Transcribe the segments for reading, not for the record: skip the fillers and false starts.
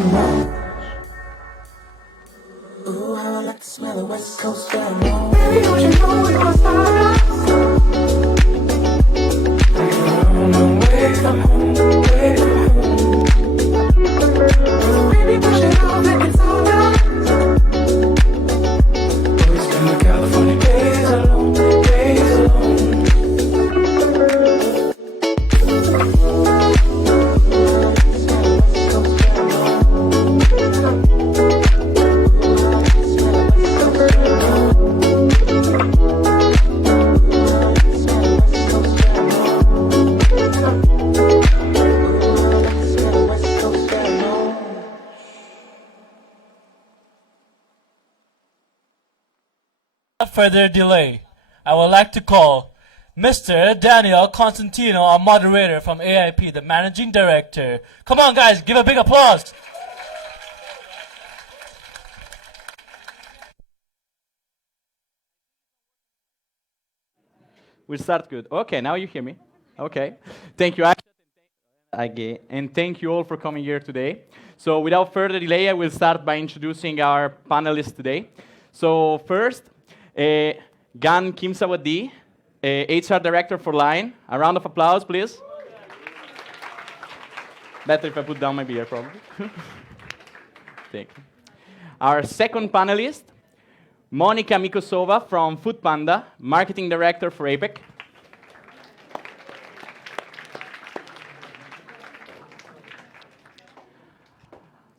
pheromone. Ooh, how I like to smell the West Coast pheromone. Baby, don't you know we're gonna start up? I'm away from home, away from home. Baby, push it off like it's all done. Boys come to California, days alone, days alone. Without further delay, I would like to call Mr. Daniel Constantino, our moderator from AIP, the managing director. Come on, guys, give a big applause. We'll start good. Okay, now you hear me. Okay. Thank you, again, and thank you all for coming here today. So without further delay, I will start by introducing our panelists today. So first, Gan Kim Sawadi, HR Director for Line. A round of applause, please. Better if I put down my beer, probably. Thank you. Our second panelist, Monica Mikosova from Foodpanda, Marketing Director for APEC.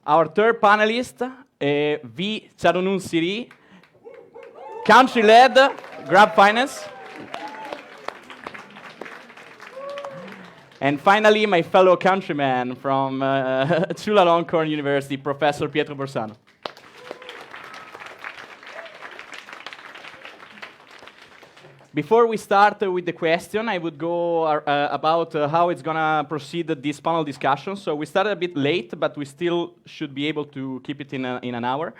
Our third panelist, V. Charunun Siri, Country-led Grab Finance. And finally, my fellow countryman from Chulalongkorn University, Professor Pietro Borsano. Before we start with the question, I would go about how it's going to proceed this panel discussion. So we started a bit late, but we still should be able to keep it in an hour.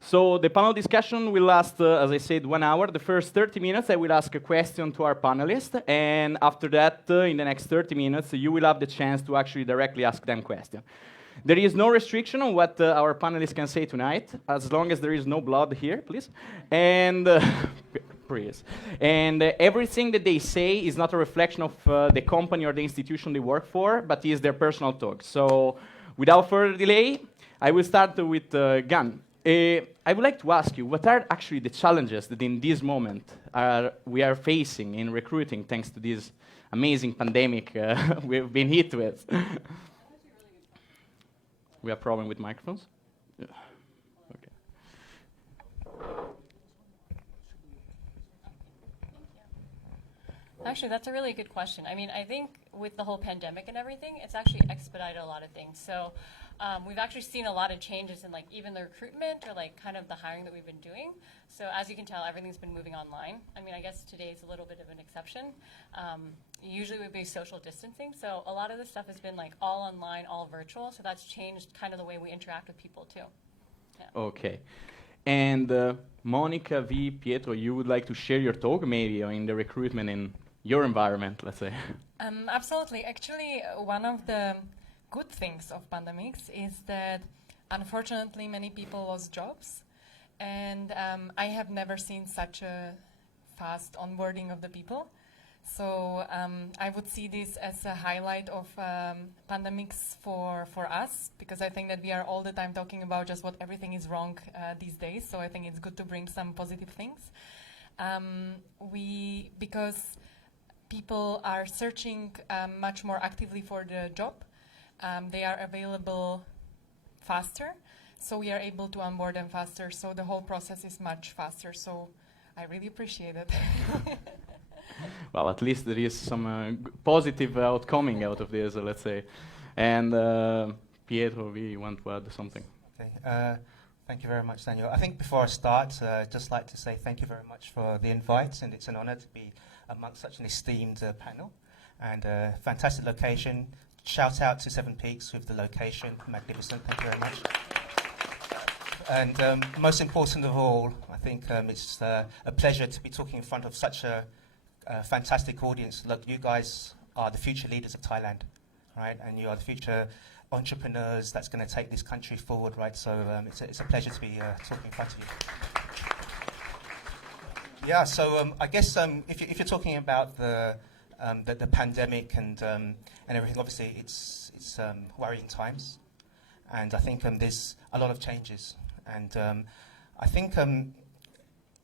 So the panel discussion will last, as I said, 1 hour. The first 30 minutes, I will ask a question to our panelists. And after that, in the next 30 minutes, you will have the chance to actually directly ask them questions. There is no restriction on what our panelists can say tonight, as long as there is no blood here, please. And please. And everything that they say is not a reflection of the company or the institution they work for, but is their personal talk. So without further delay, I will start with Gan. I would like to ask you, what are actually the challenges that in this moment we are facing in recruiting thanks to this amazing pandemic we've been hit with? We have a problem with microphones? Yeah. Okay. Actually, that's a really good question. I mean, I think with the whole pandemic and everything, it's actually expedited a lot of things. So we've actually seen a lot of changes in like even the recruitment or like kind of the hiring that we've been doing. So as you can tell, everything's been moving online. I mean, I guess today's a little bit of an exception. Usually we'd be social distancing. So a lot of this stuff has been like all online, all virtual. So that's changed kind of the way we interact with people too. Yeah. Okay. And Monica, V, Pietro, you would like to share your talk maybe in the recruitment in your environment, let's say? Absolutely. Actually, one of the good things of pandemics is that unfortunately many people lost jobs. And I have never seen such a fast onboarding of the people. So I would see this as a highlight of pandemics for us, because I think that we are all the time talking about just what everything is wrong these days. So I think it's good to bring some positive things. Because people are searching much more actively for the job. They are available faster, so we are able to onboard them faster. So the whole process is much faster. So I really appreciate it. Well, at least there is some positive outcoming out of this, let's say. And Pietro, we want to add something. Okay. Thank you very much, Daniel. I think before I start, I'd just like to say thank you very much for the invite, and it's an honor to be amongst such an esteemed panel. And fantastic location. Shout out to Seven Peaks with the location. Magnificent. Thank you very much. And most important of all, I think it's a pleasure to be talking in front of such a fantastic audience. Look, you guys are the future leaders of Thailand, right? And you are the future entrepreneurs that's going to take this country forward, right? So it's a pleasure to be talking in front of you. Yeah, so I guess if you're talking about the pandemic and everything, obviously it's worrying times, and I think there's a lot of changes, and I think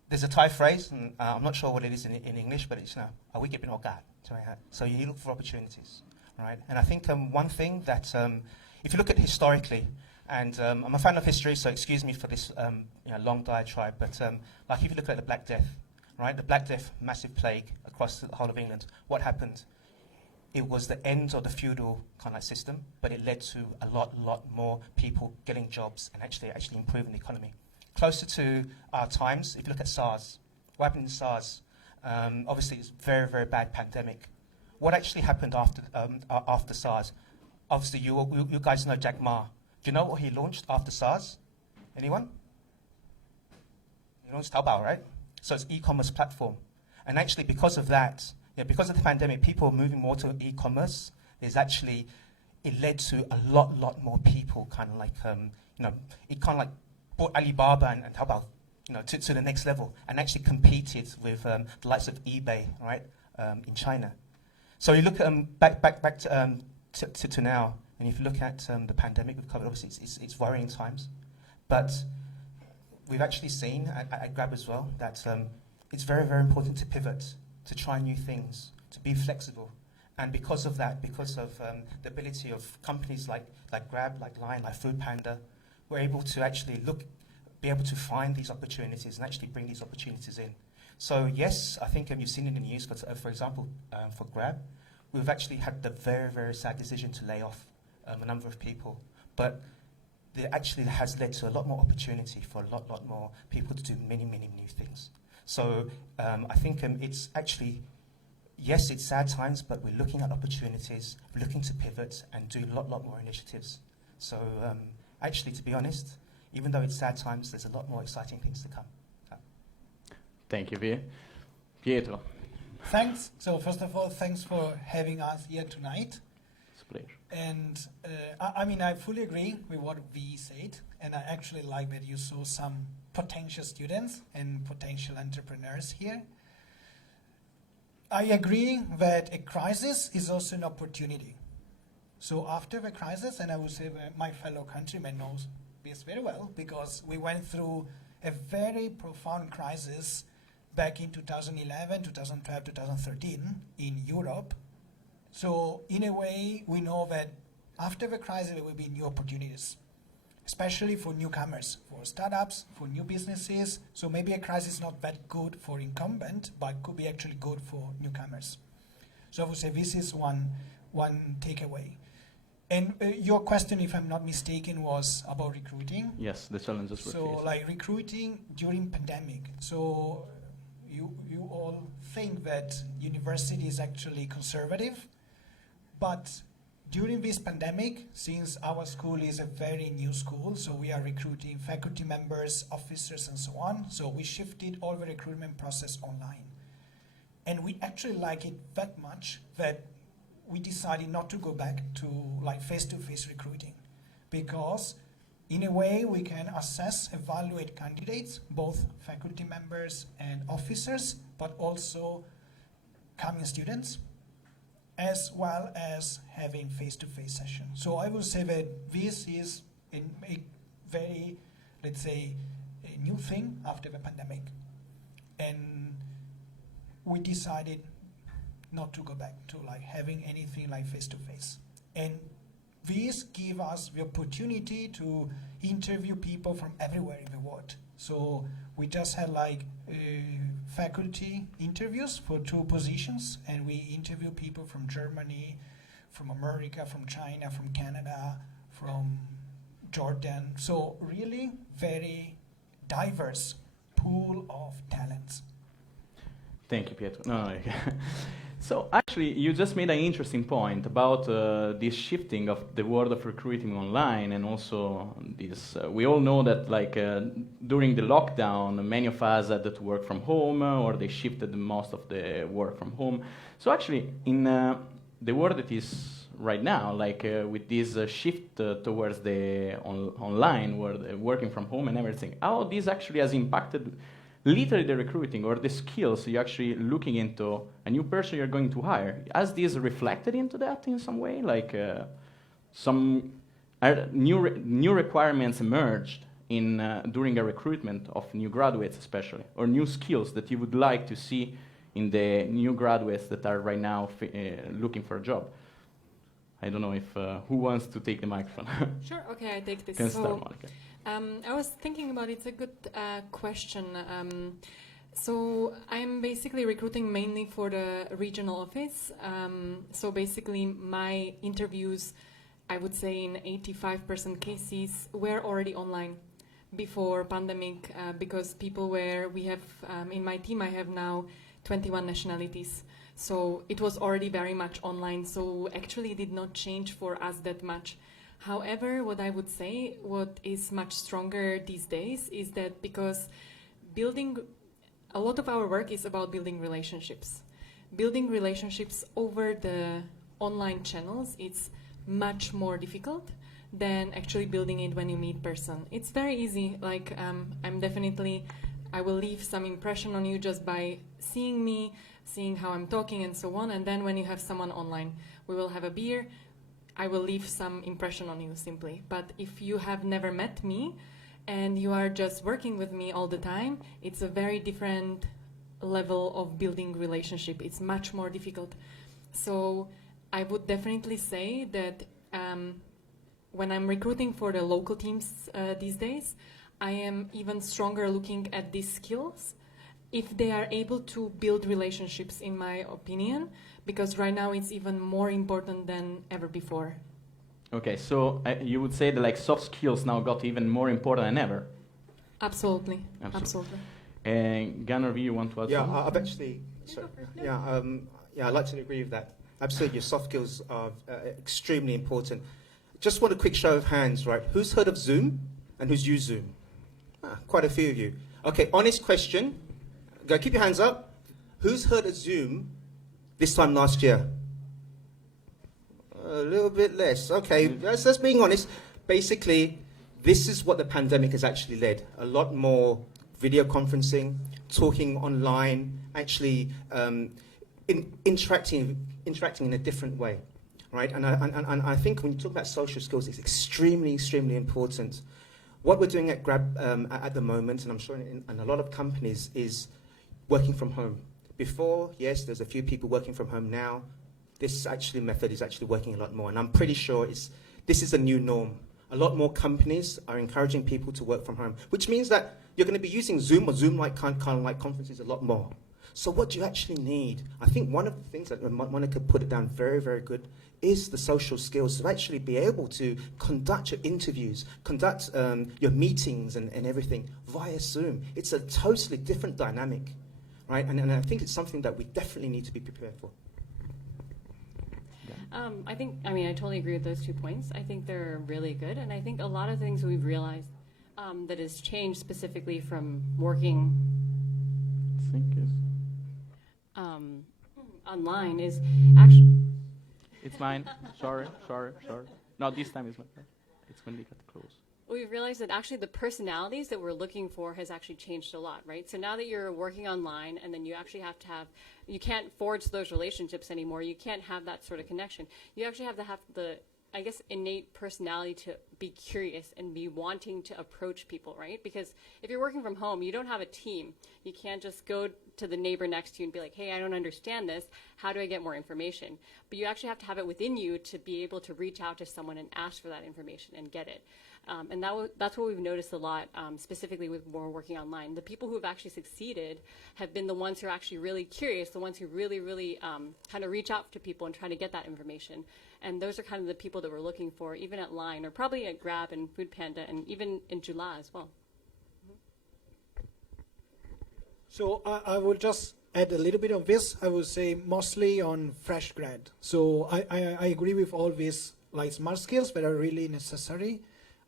there's a Thai phrase, and I'm not sure what it is in English, but it's "Are we giving or God?" So you look for opportunities, right? And I think one thing that if you look at historically, and I'm a fan of history, so excuse me for this long diatribe, but like if you look at the Black Death. Right, the Black Death, massive plague across the whole of England. What happened? It was the end of the feudal kind of system, but it led to a lot more people getting jobs and actually improving the economy. Closer to our times, if you look at SARS, what happened in SARS? Obviously, it's a very, very bad pandemic. What actually happened after SARS? Obviously, you guys know Jack Ma. Do you know what he launched after SARS? Anyone? He launched Taobao, right? So it's e-commerce platform. And actually because of that, because of the pandemic, people are moving more to e-commerce. It led to a lot more people kind of like, it kind of like brought Alibaba and Taobao, to the next level and actually competed with the likes of eBay, right, in China. So you look back to now, and if you look at the pandemic with COVID, obviously it's worrying times. But we've actually seen at Grab as well that it's very, very important to pivot, to try new things, to be flexible. And because of that, because of the ability of companies like Grab, like Line, like Foodpanda, we're able to actually be able to find these opportunities and actually bring these opportunities in. So yes, I think you've seen in the news, for example, for Grab, we've actually had the very, very sad decision to lay off a number of people. But it actually has led to a lot more opportunity for a lot more people to do many new things. So I think it's actually, yes, it's sad times, but we're looking at opportunities, we're looking to pivot and do a lot more initiatives. So actually, to be honest, even though it's sad times, there's a lot more exciting things to come. Thank you, Pietro. Thanks. So first of all, thanks for having us here tonight. It's a pleasure. And I mean, I fully agree with what V said, and I actually like that you saw some potential students and potential entrepreneurs here. I agree that a crisis is also an opportunity. So after the crisis, and I would say that my fellow countrymen knows this very well, because we went through a very profound crisis back in 2011, 2012, 2013 in Europe. So in a way, we know that after the crisis, there will be new opportunities, especially for newcomers, for startups, for new businesses. So maybe a crisis is not that good for incumbent, but could be actually good for newcomers. So I would say this is one takeaway. And your question, if I'm not mistaken, was about recruiting. Yes, the challenges we're So facing. like recruiting during pandemic. So you all think that university is actually conservative, but during this pandemic, since our school is a very new school, so we are recruiting faculty members, officers, and so on. So we shifted all the recruitment process online. And we actually like it that much that we decided not to go back to like face-to-face recruiting, because in a way we can assess, evaluate candidates, both faculty members and officers, but also coming students, as well as having face-to-face sessions. So I would say that this is a very, let's say, a new thing after the pandemic. And we decided not to go back to like having anything like face-to-face. And this gives us the opportunity to interview people from everywhere in the world. So we just had like faculty interviews for 2 positions, and we interview people from Germany, from America, from China, from Canada, from Jordan. So really very diverse pool of talents. Thank you, Pietro. No. So actually, you just made an interesting point about this shifting of the world of recruiting online, and also this. We all know that, like during the lockdown, many of us had to work from home, or they shifted most of the work from home. So actually, in the world that is right now, like with this shift towards the online, where working from home and everything, how this actually has impacted literally the recruiting or the skills you're actually looking into a new person you're going to hire. Has this reflected into that in some way? Like some new requirements emerged in during a recruitment of new graduates, especially, or new skills that you would like to see in the new graduates that are right now looking for a job. I don't know if who wants to take the microphone. Sure. Okay, I take this. Can start, Monica. I was thinking about it's a good question. So I'm basically recruiting mainly for the regional office. So basically, my interviews, I would say in 85% cases, were already online before pandemic because we have in my team, I have now 21 nationalities. So it was already very much online. So actually, it did not change for us that much. However, what I would say, what is much stronger these days is that because a lot of our work is about building relationships. Building relationships over the online channels, it's much more difficult than actually building it when you meet person. It's very easy. Like I will leave some impression on you just by seeing me, seeing how I'm talking and so on. And then when you have someone online, we will have a beer. I will leave some impression on you simply. But if you have never met me and you are just working with me all the time, it's a very different level of building relationship. It's much more difficult. So I would definitely say that when I'm recruiting for the local teams these days, I am even stronger looking at these skills if they are able to build relationships, in my opinion, because right now it's even more important than ever before. Okay, so you would say that like soft skills now got even more important than ever? Absolutely. Absolutely. And Gunnar, you want to add something? I've actually, I'd like to agree with that. Absolutely, your soft skills are extremely important. Just want a quick show of hands, right? Who's heard of Zoom and who's used Zoom? Quite a few of you. Okay, honest question. Go, keep your hands up. Who's heard of Zoom this time last year? A little bit less. Okay, that's being honest. Basically, this is what the pandemic has actually led. A lot more video conferencing, talking online, actually interacting in a different way, right? And I think when you talk about social skills, it's extremely, extremely important. What we're doing at Grab at the moment, and I'm sure in a lot of companies, is working from home. Before, yes, there's a few people working from home now. This method is actually working a lot more, and I'm pretty sure this is a new norm. A lot more companies are encouraging people to work from home, which means that you're going to be using Zoom or Zoom-like kind of like conferences a lot more. So what do you actually need? I think one of the things that Monica put it down very, very good is the social skills to actually be able to conduct your interviews, conduct your meetings and everything via Zoom. It's a totally different dynamic, right? And I think it's something that we definitely need to be prepared for. I totally agree with those 2 points. I think they're really good. And I think a lot of things we've realized that has changed specifically from working online is actually... It's mine. Sorry. No, this time it's mine. It's when they got close. We've realized that actually the personalities that we're looking for has actually changed a lot, right? So now that you're working online and then you actually have to you can't forge those relationships anymore. You can't have that sort of connection. You actually have to have the, I guess, innate personality to be curious and be wanting to approach people, right? Because if you're working from home, you don't have a team. You can't just go to the neighbor next to you and be like, hey, I don't understand this. How do I get more information? But you actually have to have it within you to be able to reach out to someone and ask for that information and get it. And that's what we've noticed a lot, specifically with more working online. The people who have actually succeeded have been the ones who are actually really curious, the ones who really, really kind of reach out to people and try to get that information. And those are kind of the people that we're looking for, even at Line, or probably at Grab and Food Panda, and even in Jula as well. So I will just add a little bit of this. I would say mostly on fresh grad. So I agree with all these like smart skills that are really necessary.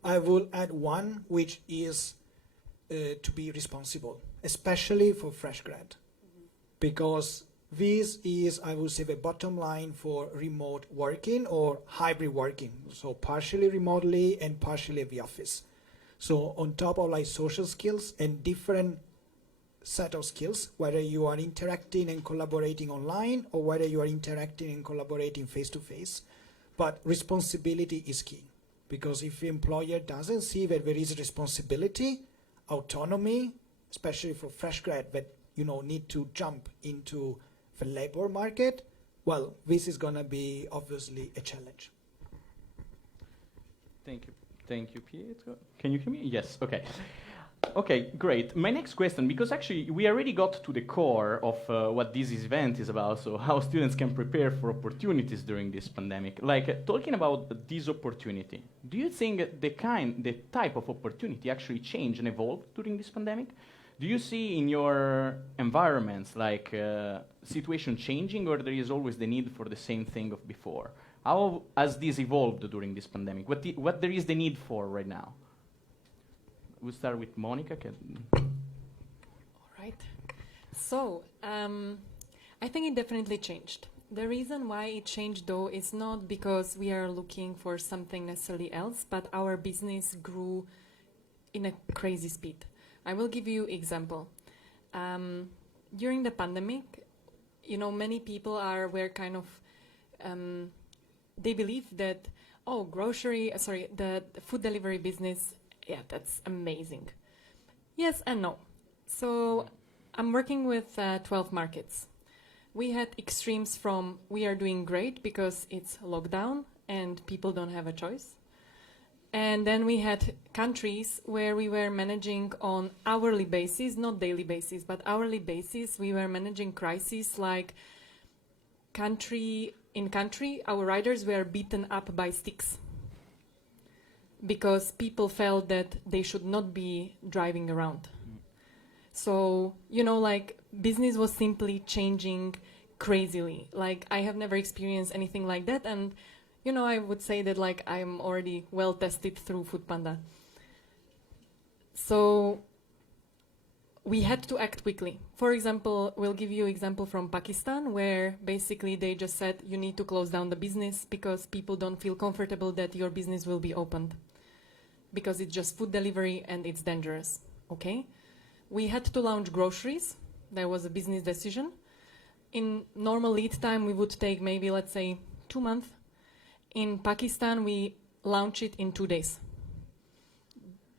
I will add one, which is to be responsible, especially for fresh grad, because This is, I would say, the bottom line for remote working or hybrid working. So partially remotely and partially at the office. So on top of like social skills and different set of skills, whether you are interacting and collaborating online or whether you are interacting and collaborating face to face. But responsibility is key, because if the employer doesn't see that there is responsibility, autonomy, especially for fresh grad that need to jump into the labor market, well, this is going to be obviously a challenge. Thank you, Pietro. Can you hear me? Yes, okay. Okay, great. My next question, because actually we already got to the core of what this event is about, so how students can prepare for opportunities during this pandemic. Like, talking about this opportunity, do you think the type of opportunity actually changed and evolved during this pandemic? Do you see in your environments like situation changing, or there is always the need for the same thing of before? How has this evolved during this pandemic? What there is the need for right now? We'll start with Monica. All right. So I think it definitely changed. The reason why it changed, though, is not because we are looking for something necessarily else, but our business grew in a crazy speed. I will give you example. During the pandemic, many people were kind of, they believe that, the food delivery business, yeah, that's amazing. Yes and no. So I'm working with 12 markets. We had extremes from we are doing great because it's lockdown and people don't have a choice. And then we had countries where we were managing on hourly basis, not daily basis, but hourly basis. We were managing crises like country, our riders were beaten up by sticks because people felt that they should not be driving around. So, business was simply changing crazily. Like, I have never experienced anything like that. And I would say that I'm already well tested through Foodpanda. So we had to act quickly. For example, we'll give you an example from Pakistan, where basically they just said you need to close down the business because people don't feel comfortable that your business will be opened because it's just food delivery and it's dangerous. Okay? We had to launch groceries. That was a business decision. In normal lead time, we would take maybe, let's say, 2 months. In Pakistan, we launched it in 2 days.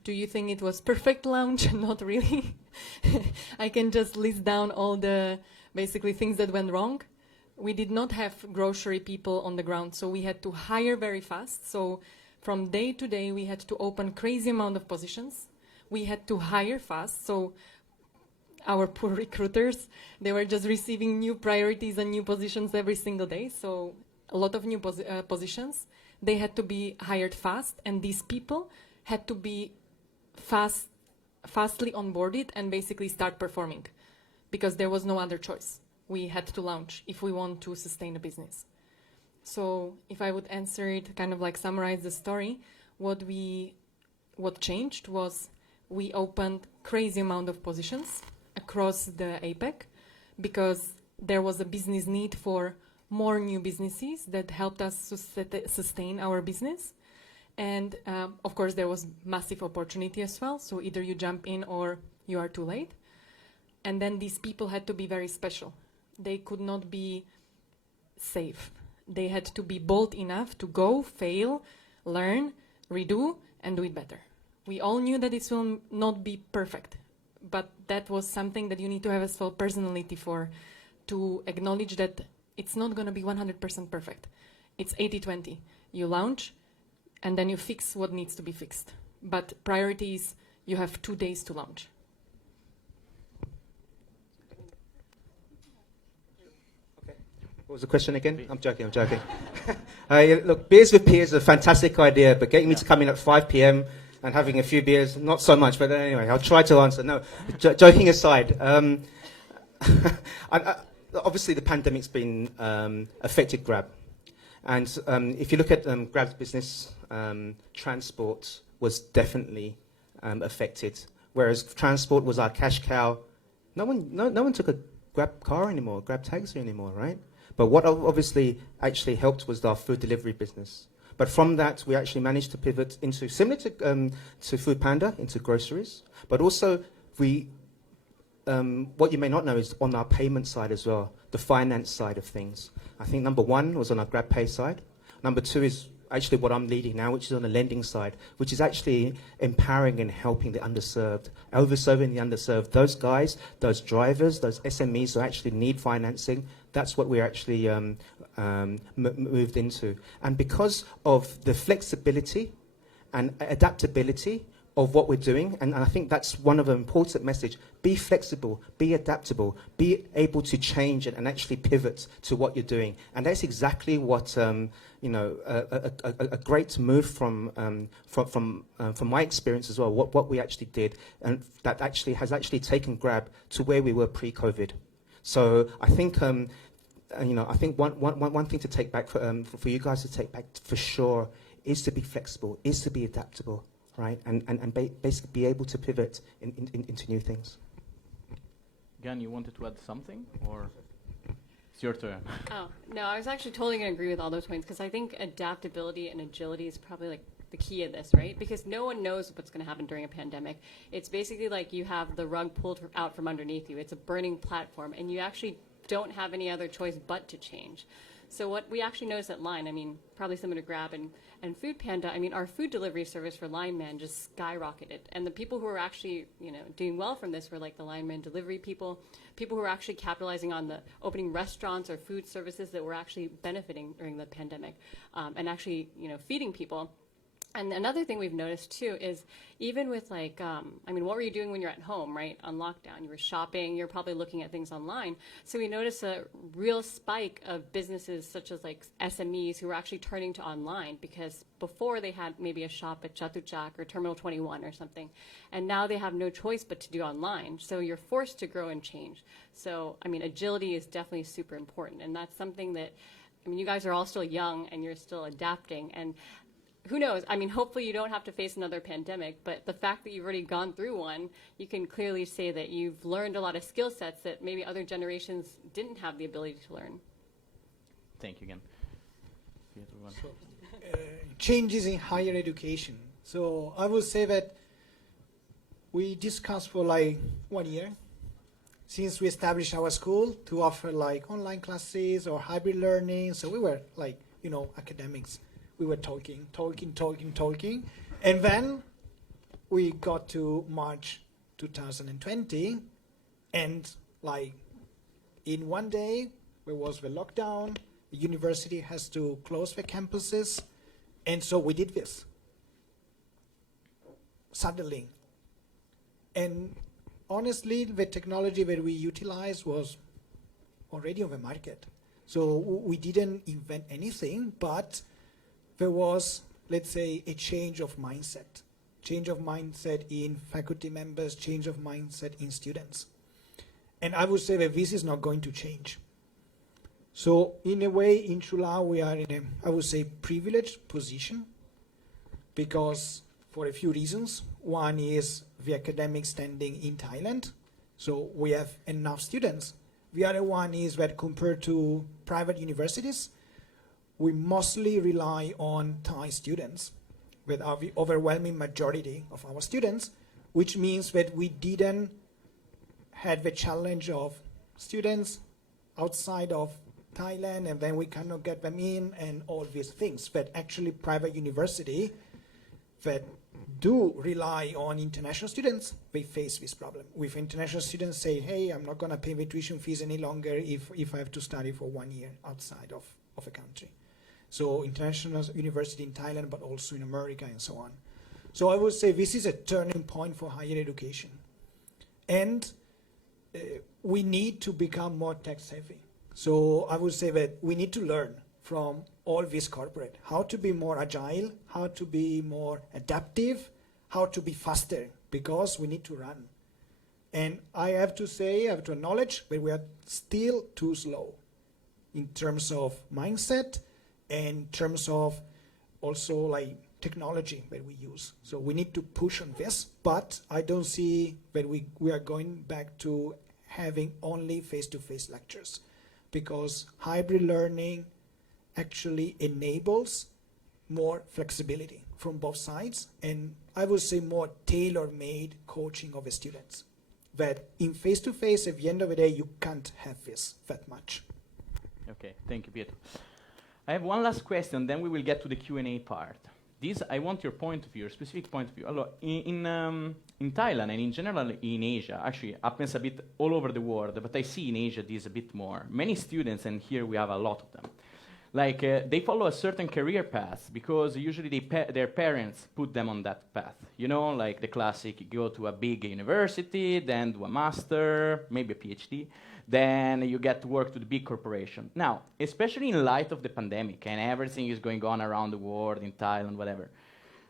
Do you think it was perfect launch? Not really. I can just list down all the basically things that went wrong. We did not have grocery people on the ground, so we had to hire very fast. So from day to day, we had to open crazy amount of positions. We had to hire fast, so our poor recruiters, they were just receiving new priorities and new positions every single day. So a lot of new positions. They had to be hired fast, and these people had to be fastly onboarded and basically start performing because there was no other choice. We had to launch if we want to sustain a business. So if I would answer it, kind of like summarize the story, what changed was we opened crazy amount of positions across the APEC because there was a business need for more new businesses that helped us sustain our business. And of course, there was massive opportunity as well. So either you jump in or you are too late. And then these people had to be very special. They could not be safe. They had to be bold enough to go, fail, learn, redo, and do it better. We all knew that this will not be perfect, but that was something that you need to have as well personality for, to acknowledge that it's not going to be 100% perfect. It's 80-20. You launch, and then you fix what needs to be fixed. But priority is you have 2 days to launch. Okay. What was the question again? I'm joking. Look, Beers with Peers is a fantastic idea, but getting me to come in at 5 p.m. and having a few beers, not so much. But anyway, I'll try to answer. No, joking aside. Obviously, the pandemic's been affected Grab. And if you look at Grab's business, transport was definitely affected. Whereas transport was our cash cow. No one took a Grab car anymore, Grab taxi anymore, right? But what obviously actually helped was our food delivery business. But from that, we actually managed to pivot into, similar to Food Panda, into groceries. But also, what you may not know is on our payment side as well, the finance side of things. I think number one was on our GrabPay side. Number two is actually what I'm leading now, which is on the lending side, which is actually empowering and helping the underserved, over-serving the underserved. Those guys, those drivers, those SMEs who actually need financing, that's what we're actually moved into. And because of the flexibility and adaptability of what we're doing, and I think that's one of the important message, be flexible, be adaptable, be able to change it and actually pivot to what you're doing. And that's exactly what, you know, a great move from my experience as well, what we actually did, and that actually has actually taken Grab to where we were pre-COVID. So I think, you know, I think one thing to take back for you guys to take back for sure is to be flexible, is to be adaptable, right? And basically be able to pivot into new things. Gan, you wanted to add something, or it's your turn? Oh, no, I was actually totally going to agree with all those points because I think adaptability and agility is probably like the key of this, right? Because no one knows what's going to happen during a pandemic. It's basically like you have the rug pulled out from underneath you. It's a burning platform, and you actually don't have any other choice but to change. So what we actually noticed at Line, I mean, probably similar to Grab and Food Panda, I mean, our food delivery service for Line Man just skyrocketed. And the people who are actually, you know, doing well from this were like the Line Man delivery people who are actually capitalizing on the opening restaurants or food services that were actually benefiting during the pandemic, and actually, you know, feeding people. And another thing we've noticed too is even with like, I mean, what were you doing when you're at home, right? On lockdown, you were shopping, you're probably looking at things online. So we noticed a real spike of businesses such as like SMEs who were actually turning to online because before they had maybe a shop at Chatuchak or Terminal 21 or something. And now they have no choice but to do online. So you're forced to grow and change. So, I mean, agility is definitely super important. And that's something that, I mean, you guys are all still young and you're still adapting. And who knows? I mean, hopefully you don't have to face another pandemic, but the fact that you've already gone through one, you can clearly say that you've learned a lot of skill sets that maybe other generations didn't have the ability to learn. Thank you again. Changes in higher education. So I would say that we discussed for like 1 year since we established our school to offer like online classes or hybrid learning. So we were like, you know, academics. We were talking. And then we got to March 2020, and like in one day, there was the lockdown, the university has to close the campuses, and so we did this suddenly. And honestly, the technology that we utilized was already on the market. So we didn't invent anything, but there was, let's say, a change of mindset in faculty members, change of mindset in students. And I would say that this is not going to change. So in a way, in Chula, we are in a, I would say, privileged position because for a few reasons. One is the academic standing in Thailand. So we have enough students. The other one is that compared to private universities, we mostly rely on Thai students, with the overwhelming majority of our students, which means that we didn't have the challenge of students outside of Thailand, and then we cannot get them in, and all these things. But actually private university that do rely on international students, they face this problem. With international students say, hey, I'm not gonna pay the tuition fees any longer if I have to study for 1 year outside of a country. So international university in Thailand, but also in America and so on. So I would say this is a turning point for higher education. And we need to become more tech savvy. So I would say that we need to learn from all this corporate, how to be more agile, how to be more adaptive, how to be faster, because we need to run. And I have to say, I have to acknowledge that we are still too slow in terms of mindset, in terms of also like technology that we use. So we need to push on this, but I don't see that we are going back to having only face-to-face lectures, because hybrid learning actually enables more flexibility from both sides, and I would say more tailor-made coaching of the students. That in face-to-face, at the end of the day, you can't have this that much. Okay, thank you, Pietro. I have one last question, then we will get to the Q&A part. This, I want your point of view, your specific point of view. Allora, in Thailand and in general in Asia, actually happens a bit all over the world, but I see in Asia this a bit more. Many students, and here we have a lot of them, like they follow a certain career path because usually their parents put them on that path. You know, like the classic, you go to a big university, then do a master, maybe a PhD, then you get to work to the big corporation. Now, especially in light of the pandemic and everything is going on around the world, in Thailand, whatever,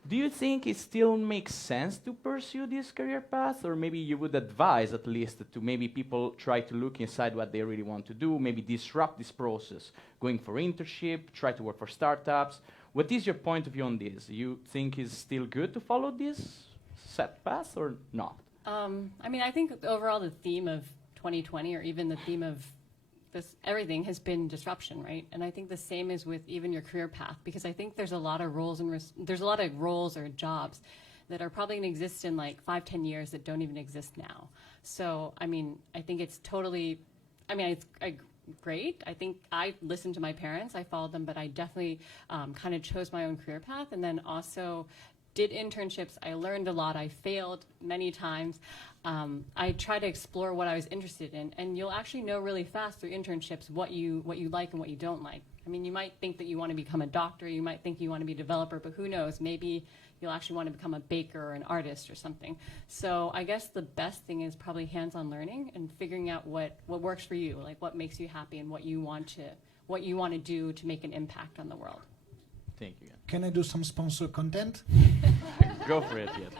do you think it still makes sense to pursue this career path? Or maybe you would advise at least to maybe people try to look inside what they really want to do, maybe disrupt this process, going for internship, try to work for startups. What is your point of view on this? You think it's still good to follow this set path or not? I mean, I think overall the theme of 2020, or even the theme of this, everything has been disruption, right? And I think the same is with even your career path, because I think there's a lot of roles and there's a lot of roles or jobs that are probably going to exist in like 5-10 years that don't even exist now. So, I mean, I think it's totally, I mean, it's great. I think I listened to my parents, I followed them, but I definitely kind of chose my own career path, and then also did internships. I learned a lot. I failed many times. I try to explore what I was interested in, and you'll actually know really fast through internships what you like and what you don't like. I mean, you might think that you want to become a doctor, you might think you want to be a developer, but who knows? Maybe you'll actually want to become a baker or an artist or something. So I guess the best thing is probably hands-on learning and figuring out what works for you, like what makes you happy and what you want to do to make an impact on the world. Thank you. Can I do some sponsor content? Go for it, yet.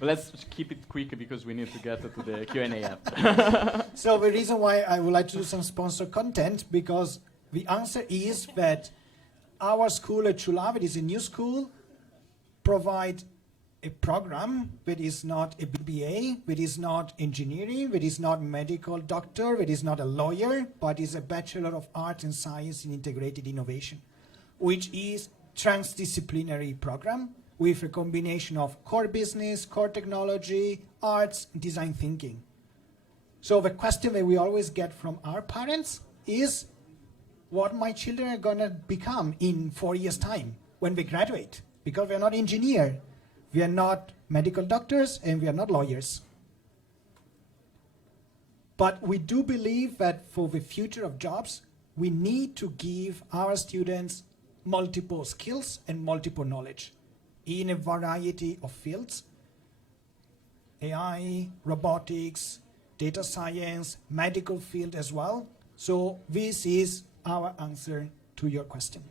Let's keep it quick because we need to get to the Q&A app. So the reason why I would like to do some sponsor content, because the answer is that our school at Chulav, it is a new school, provide a program that is not a BBA, that is not engineering, that is not medical doctor, that is not a lawyer, but is a Bachelor of Arts and Science in Integrated Innovation, which is transdisciplinary program with a combination of core business, core technology, arts, and design thinking. So the question that we always get from our parents is, what my children are going to become in 4 years' time when they graduate? Because we are not engineers, we are not medical doctors, and we are not lawyers. But we do believe that for the future of jobs, we need to give our students multiple skills and multiple knowledge in a variety of fields: AI, robotics, data science, medical field as well. So this is our answer to your question.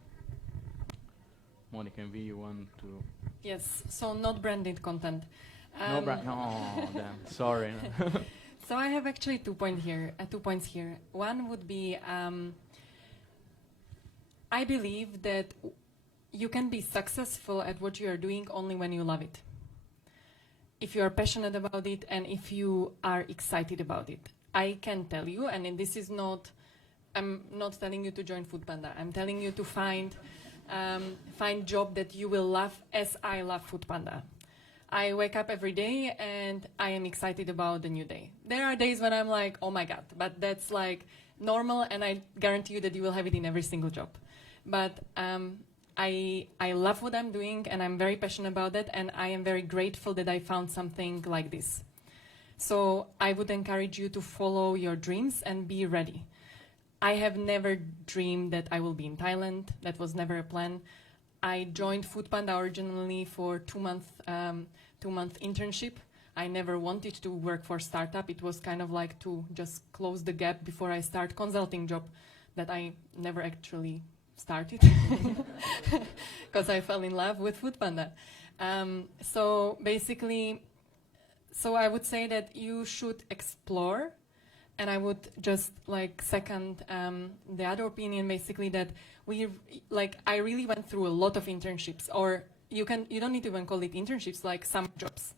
Monica and V, you want to? Yes, so not branded content. No, oh, damn. Sorry. So I have actually 2 points here. One would be, I believe that you can be successful at what you are doing only when you love it. If you are passionate about it and if you are excited about it. I can tell you, and this is not, I'm not telling you to join Foodpanda. I'm telling you to find job that you will love as I love Foodpanda. I wake up every day and I am excited about the new day. There are days when I'm like, oh my God, but that's like normal, and I guarantee you that you will have it in every single job. But I love what I'm doing and I'm very passionate about that, and I am very grateful that I found something like this. So I would encourage you to follow your dreams and be ready. I have never dreamed that I will be in Thailand. That was never a plan. I joined Foodpanda originally for 2-month internship. I never wanted to work for startup. It was kind of like to just close the gap before I start consulting job that I never actually started because I fell in love with Foodpanda. So basically, I would say that you should explore. And I would just like second the other opinion, basically, that I really went through a lot of internships, or you don't need to even call it internships, like summer jobs.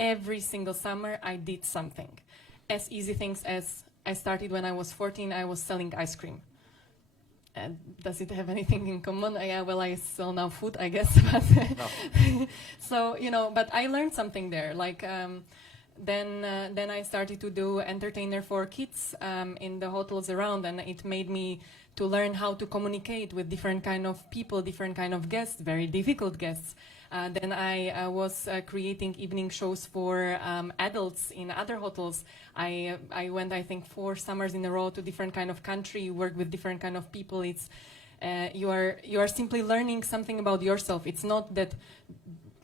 Every single summer I did something. as easy things as I started when I was 14, I was selling ice cream. And does it have anything in common? Yeah, well, I sell now food, I guess. But so, you know, but I learned something there. Like, then I started to do entertainer for kids in the hotels around, and it made me to learn how to communicate with different kind of people, different kind of guests, very difficult guests. Then I was creating evening shows for adults in other hotels. I went, I think, 4 summers in a row to different kind of country, work with different kind of people. It's you are simply learning something about yourself. It's not that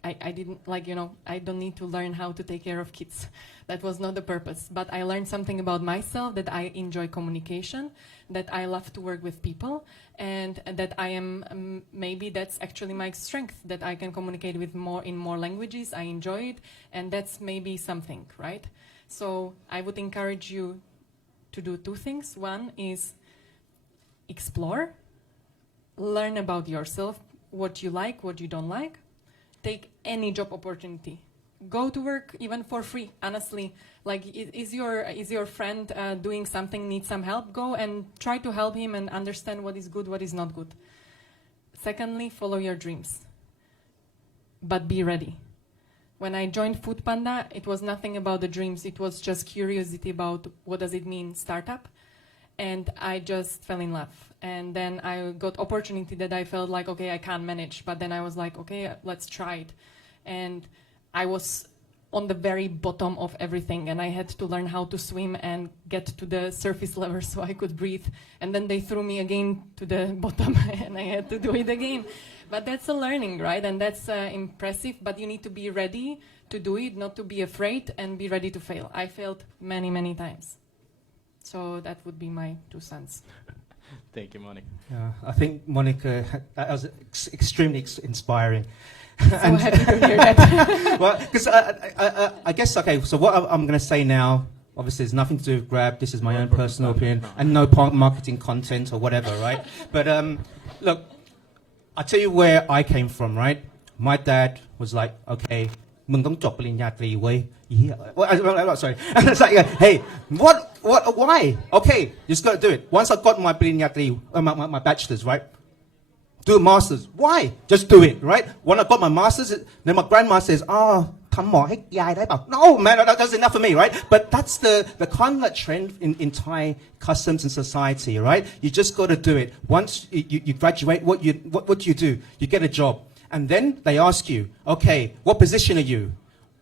I didn't, like, you know, I don't need to learn how to take care of kids. That was not the purpose. But I learned something about myself, that I enjoy communication, that I love to work with people, and that I am, maybe that's actually my strength, that I can communicate with in more languages. I enjoy it, and that's maybe something, right? So I would encourage you to do 2 things. One is explore, learn about yourself, what you like, what you don't like. Take any job opportunity. Go to work even for free, honestly. Like, is your friend doing something, needs some help? Go and try to help him and understand what is good, what is not good. Secondly, follow your dreams. But be ready. When I joined Foodpanda, it was nothing about the dreams. It was just curiosity about what does it mean, startup. And I just fell in love. And then I got opportunity that I felt like, okay, I can't manage. But then I was like, okay, let's try it. And I was on the very bottom of everything. And I had to learn how to swim and get to the surface level so I could breathe. And then they threw me again to the bottom and I had to do it again. But that's a learning, right? And that's impressive. But you need to be ready to do it, not to be afraid, and be ready to fail. I failed many, many times. So that would be my 2 cents. Thank you, Monica. Yeah, I think Monica, that was extremely inspiring. So happy to hear that. Well, because I guess, okay, so what I'm going to say now, obviously there's nothing to do with Grab, this is my own personal opinion, and no marketing content or whatever, right? But look, I'll tell you where I came from, right? My dad was like, okay, มึงต้องจบปริญญาตรีเว้ย sorry. It's like, hey, why? Okay, you just got to do it. Once I got my ปริญญาตรี, my bachelor's, right? Do a master's. Why? Just do it, right? When I got my master's, then my grandma says,ทำหมอให้ยายได้เปล่า? No, man, that's enough for me, right? But that's the kind of trend in Thai customs and society, right? You just got to do it. Once you graduate, what do you do? You get a job. And then they ask you, okay, what position are you?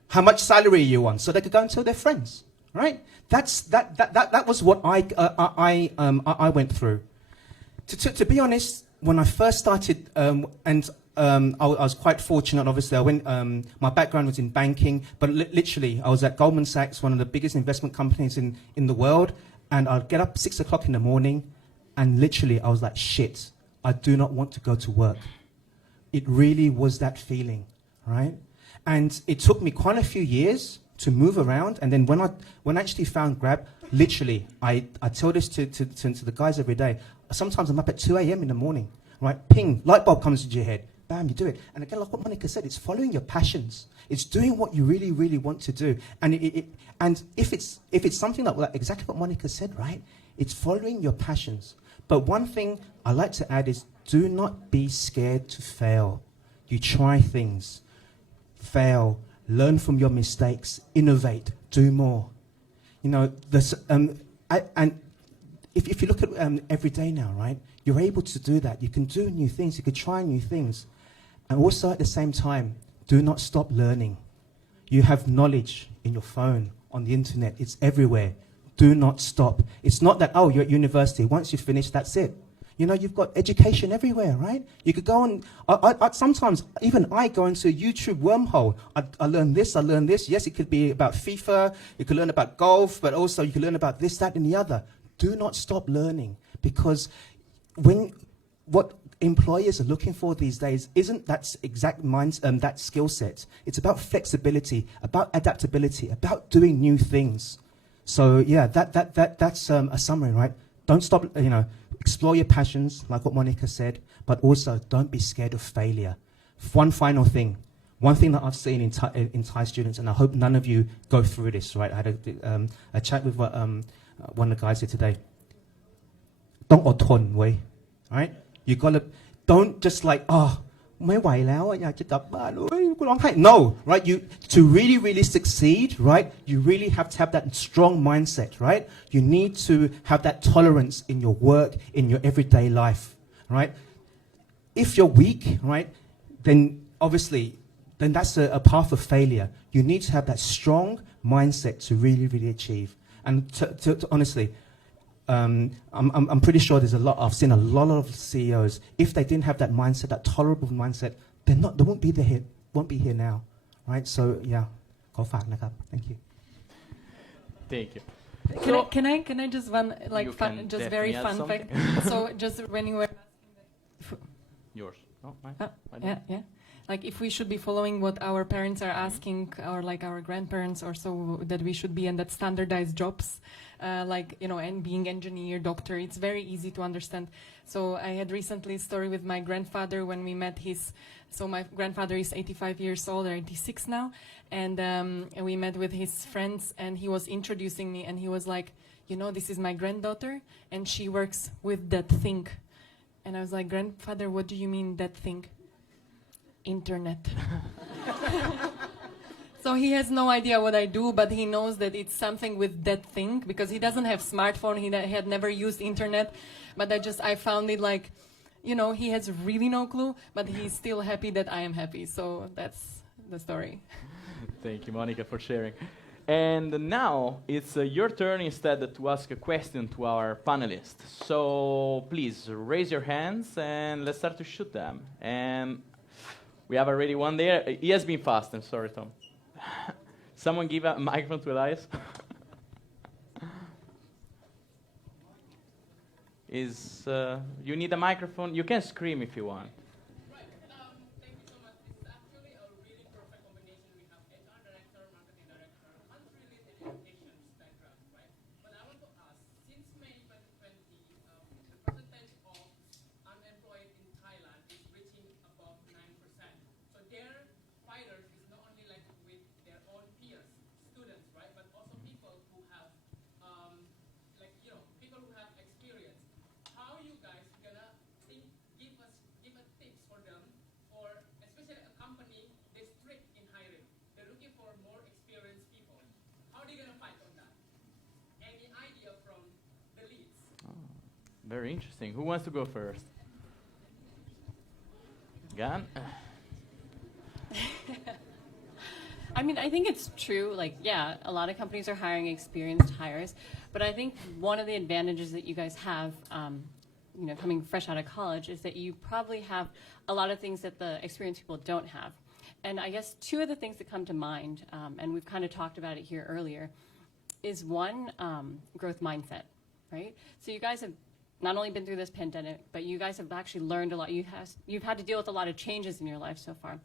How much salary are you on? So they could go and tell their friends, right? That was what I went through. To be honest, when I first started, I was quite fortunate, obviously. My background was in banking, but literally, I was at Goldman Sachs, one of the biggest investment companies in the world, and I'd get up 6 o'clock in the morning, and literally, I was like, shit, I do not want to go to work. It really was that feeling, right? And it took me quite a few years to move around, and then when I actually found Grab, literally, I tell this to the guys every day. Sometimes I'm up at 2 a.m. in the morning, right? Ping, light bulb comes into your head. Bam, you do it. And again, like what Monica said, it's following your passions. It's doing what you really, really want to do. And if it's something like exactly what Monica said, right? It's following your passions. But one thing I like to add is do not be scared to fail. You try things, fail, learn from your mistakes, innovate, do more. You know, and if you look at every day now, right? You're able to do that. You can do new things. You can try new things. And also at the same time, do not stop learning. You have knowledge in your phone, on the internet. It's everywhere. Do not stop. It's not that, oh, you're at university. Once you finish, that's it. You know, you've got education everywhere, right? You could go on, sometimes even I go into a YouTube wormhole. I learn this, I learn this. Yes, it could be about FIFA. You could learn about golf, but also you could learn about this, that, and the other. Do not stop learning, because what employers are looking for these days isn't that exact that skill set. It's about flexibility, about adaptability, about doing new things. So yeah, that's a summary, right? Don't stop, you know, explore your passions, like what Monica said, but also don't be scared of failure. One final thing, one thing that I've seen in Thai students, and I hope none of you go through this, right? I had a chat with one of the guys here today. Don't อดทน เว้ย right? You gotta, don't just like, oh, ไม่ไหวแล้วอยากจะกลับบ้านโอ้ยกูร้องไห้ no, right? You, to really succeed, right? You really have to have that strong mindset, right? You need to have that tolerance in your work, in your everyday life, right? If you're weak, right, then obviously, then that's a path of failure. You need to have that strong mindset to really achieve. And to honestly, I'm pretty sure I've seen a lot of CEOs, if they didn't have that mindset, that tolerable mindset, they won't be here now, right? So yeah, ขอฝากนะครับ thank you. Thank you. Can I just one like You fun, can just very definitely fun add fact? So just when you were Yours. No, mine. yeah. Like if we should be following what our parents are asking, or like our grandparents, or so that we should be in that standardized jobs, like and being engineer, doctor. It's very easy to understand. So I had recently a story with my grandfather when we met his. So my grandfather is 85 years old, or 86 now, and we met with his friends, and he was introducing me, and he was like, this is my granddaughter, and she works with that thing. And I was like, grandfather, what do you mean that thing? Internet. So he has no idea what I do, but he knows that it's something with that thing, because he doesn't have smartphone, he had never used internet, but I found it like, he has really no clue, but he's still happy that I am happy. So that's the story. Thank you, Monica, for sharing. And now it's your turn instead to ask a question to our panelists. So please raise your hands and let's start to shoot them. And we have already one there. He has been fast. I'm sorry, Tom. Someone give a microphone to Elias. You need a microphone? You can scream if you want. Thank you so much. This is actually a really perfect combination. We have HR director, marketing director, unrelated education background, right? But I want to ask, since May 2020, the percentage of unemployed in Thailand is reaching above 9%. So their fighters is not only like with their own peers, students, right? But also people who have, people who have experience. How you guys gonna give a tips for them, for especially a company they're strict in hiring, they're looking for more experienced people. How are they gonna fight on that? Any idea from the leads? Very interesting. Who wants to go first? Gan? I mean, I think it's true. Like, yeah, a lot of companies are hiring experienced hires, but I think one of the advantages that you guys have, coming fresh out of college, is that you probably have a lot of things that the experienced people don't have. And I guess two of the things that come to mind, and we've kind of talked about it here earlier, is one, growth mindset, right? So you guys have not only been through this pandemic, but you guys have actually learned a lot. You've had to deal with a lot of changes in your life so far.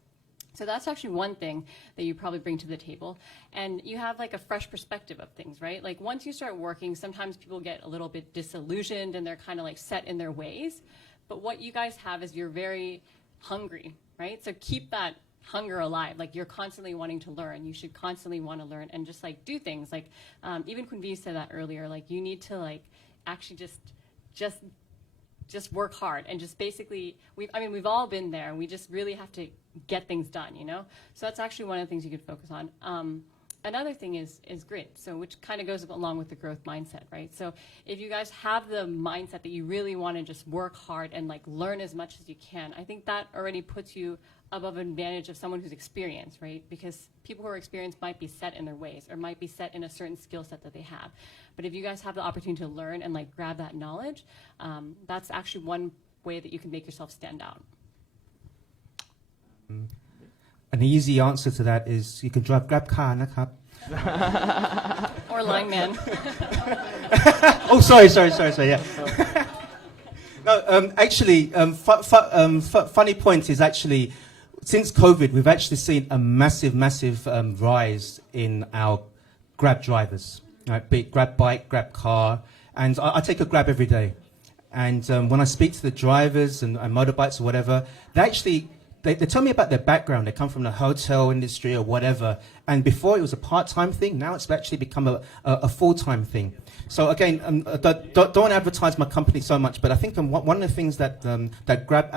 So that's actually one thing that you probably bring to the table. And you have like a fresh perspective of things, right? Like once you start working, sometimes people get a little bit disillusioned and they're kind of like set in their ways. But what you guys have is you're very hungry, right? So keep that hunger alive. Like you're constantly wanting to learn. You should constantly want to learn and just like do things. Like even Kunvi said that earlier, like you need to like actually just work hard and just basically, we've all been there. We just really have to get things done, So that's actually one of the things you could focus on. Another thing is grit, so which kind of goes along with the growth mindset, right? So if you guys have the mindset that you really want to just work hard and like learn as much as you can, I think that already puts you above an advantage of someone who's experienced, right? Because people who are experienced might be set in their ways or might be set in a certain skill set that they have. But if you guys have the opportunity to learn and like grab that knowledge, that's actually one way that you can make yourself stand out. An easy answer to that is you can drive Grab car, nakap. Or line man. Oh, sorry, yeah. No, actually, funny point is actually, since COVID, we've actually seen a massive rise in our Grab drivers, right? Be it Grab bike, Grab car, and I take a Grab every day. And when I speak to the drivers and motorbikes or whatever, they actually they tell me about their background. They come from the hotel industry or whatever. And before it was a part-time thing, now it's actually become a full-time thing. So again, don't advertise my company so much, but I think one of the things that that Grab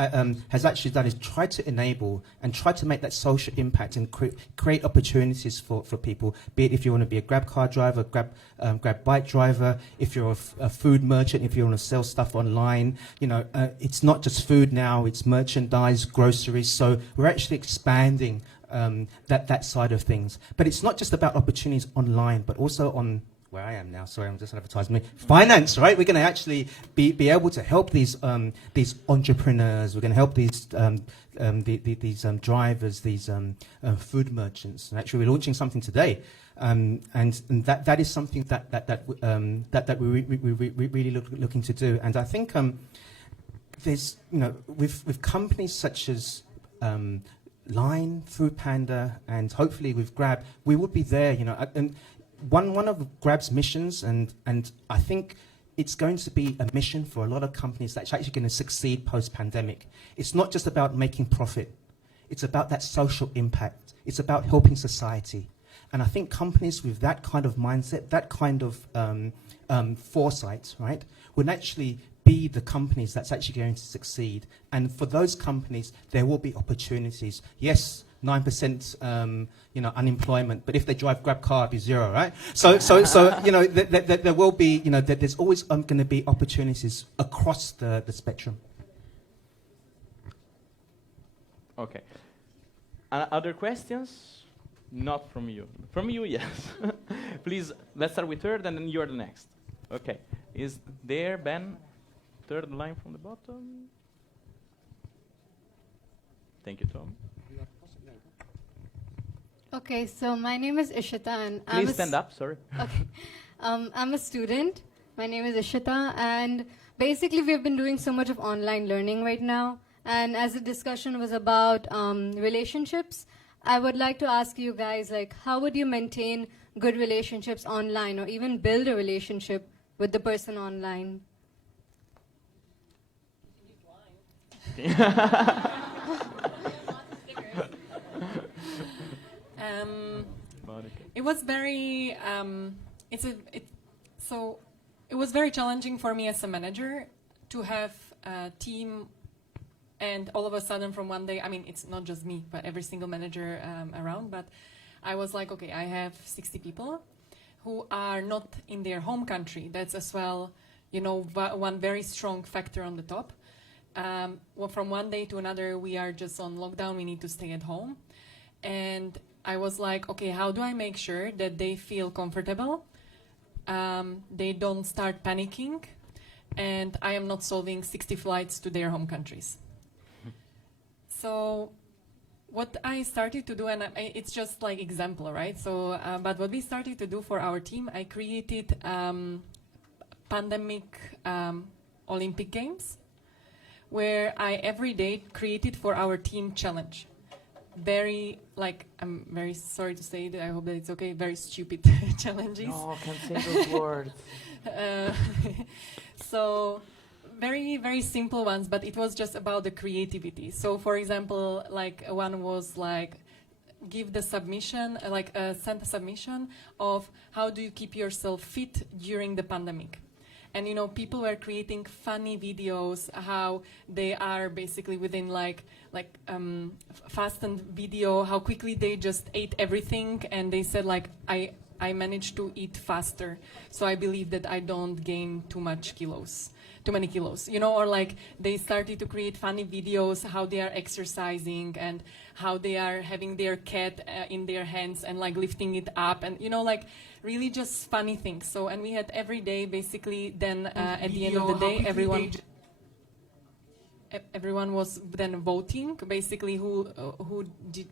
has actually done is try to enable and try to make that social impact and create opportunities for people. Be it if you want to be a Grab car driver, Grab bike driver, if you're a food merchant, if you want to sell stuff online, you know, it's not just food now; it's merchandise, groceries. So we're actually expanding that side of things. But it's not just about opportunities online, but also on where I am now. Sorry, I'm just advertising me. Finance, right? We're going to actually be able to help these entrepreneurs. We're going to help these drivers, these food merchants. And actually, we're launching something today, and that is something that we're really looking to do. And I think there's, you know, with companies such as Line, Foodpanda, and hopefully with Grab, we would be there, you know. And one of Grab's missions, and I think it's going to be a mission for a lot of companies that's actually going to succeed post-pandemic. It's not just about making profit. It's about that social impact. It's about helping society. And I think companies with that kind of mindset, that kind of foresight, right, would actually be the companies that's actually going to succeed. And for those companies, there will be opportunities. Yes, 9% unemployment, but if they drive Grab car, it'll be 0, right? So you know, there will be, you know, there's always going to be opportunities across the spectrum. Okay. Other questions? Not from you. From you, yes. Please, let's start with third, and then you're the next. Okay. Is there, Ben? Third line from the bottom. Thank you, Tom. Okay, so my name is Ishita, and Please stand up, sorry. Okay. I'm a student. My name is Ishita, and basically we've been doing so much of online learning right now. And as the discussion was about relationships, I would like to ask you guys, like, how would you maintain good relationships online, or even build a relationship with the person online? It was very it was very challenging for me as a manager to have a team, and all of a sudden from one day, I mean, it's not just me, but every single manager around, but I was like, okay, I have 60 people who are not in their home country. That's as well, you know, one very strong factor on the top. Well, from one day to another, we are just on lockdown, we need to stay at home. And I was like, okay, how do I make sure that they feel comfortable? They don't start panicking, and I am not solving 60 flights to their home countries. So what I started to do, and it's just like example, right? So, but what we started to do for our team, I created pandemic Olympic Games, where I every day created for our team challenge. Very, like, I'm very sorry to say that, I hope that it's okay, very stupid challenges. No, can't say those words. So, very, very simple ones, but it was just about the creativity. So, for example, like, one was like, give the submission, like, send a submission of how do you keep yourself fit during the pandemic. And, you know, people were creating funny videos, how they are basically within like fast and video, how quickly they just ate everything. And they said, like, I managed to eat faster. So I believe that I don't gain too many kilos, you know, or like they started to create funny videos, how they are exercising and how they are having their cat in their hands and like lifting it up, and, you know, like really just funny things. So, and we had every day basically then at the end of the day, everyone was then voting basically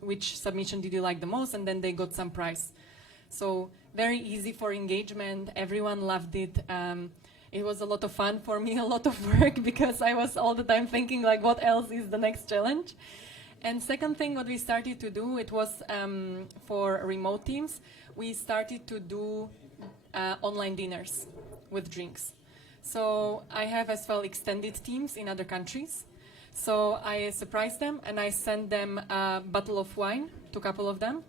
which submission did you like the most, and then they got some prize. So very easy for engagement. Everyone loved it. It was a lot of fun for me, a lot of work, because I was all the time thinking, like, what else is the next challenge? And second thing, what we started to do, it was for remote teams, we started to do online dinners with drinks. So I have as well extended teams in other countries. So I surprised them and I sent them a bottle of wine to a couple of them.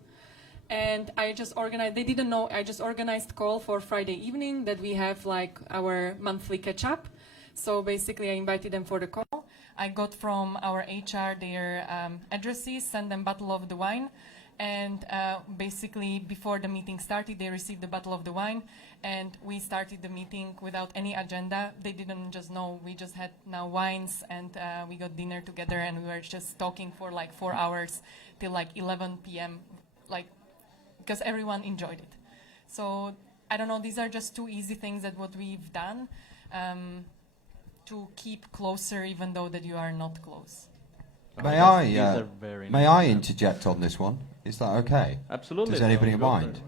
And I just organized, they didn't know, I just organized call for Friday evening that we have like our monthly catch up. So basically I invited them for the call. I got from our HR their addresses, sent them bottle of the wine. And basically before the meeting started, they received the bottle of the wine. And we started the meeting without any agenda. They didn't just know, we just had now wines and we got dinner together and we were just talking for like 4 hours till like 11 p.m. like, because everyone enjoyed it. So I don't know, these are just two easy things that what we've done to keep closer even though that you are not close. May I interject on this one? Is that okay? Absolutely. Does anybody mind?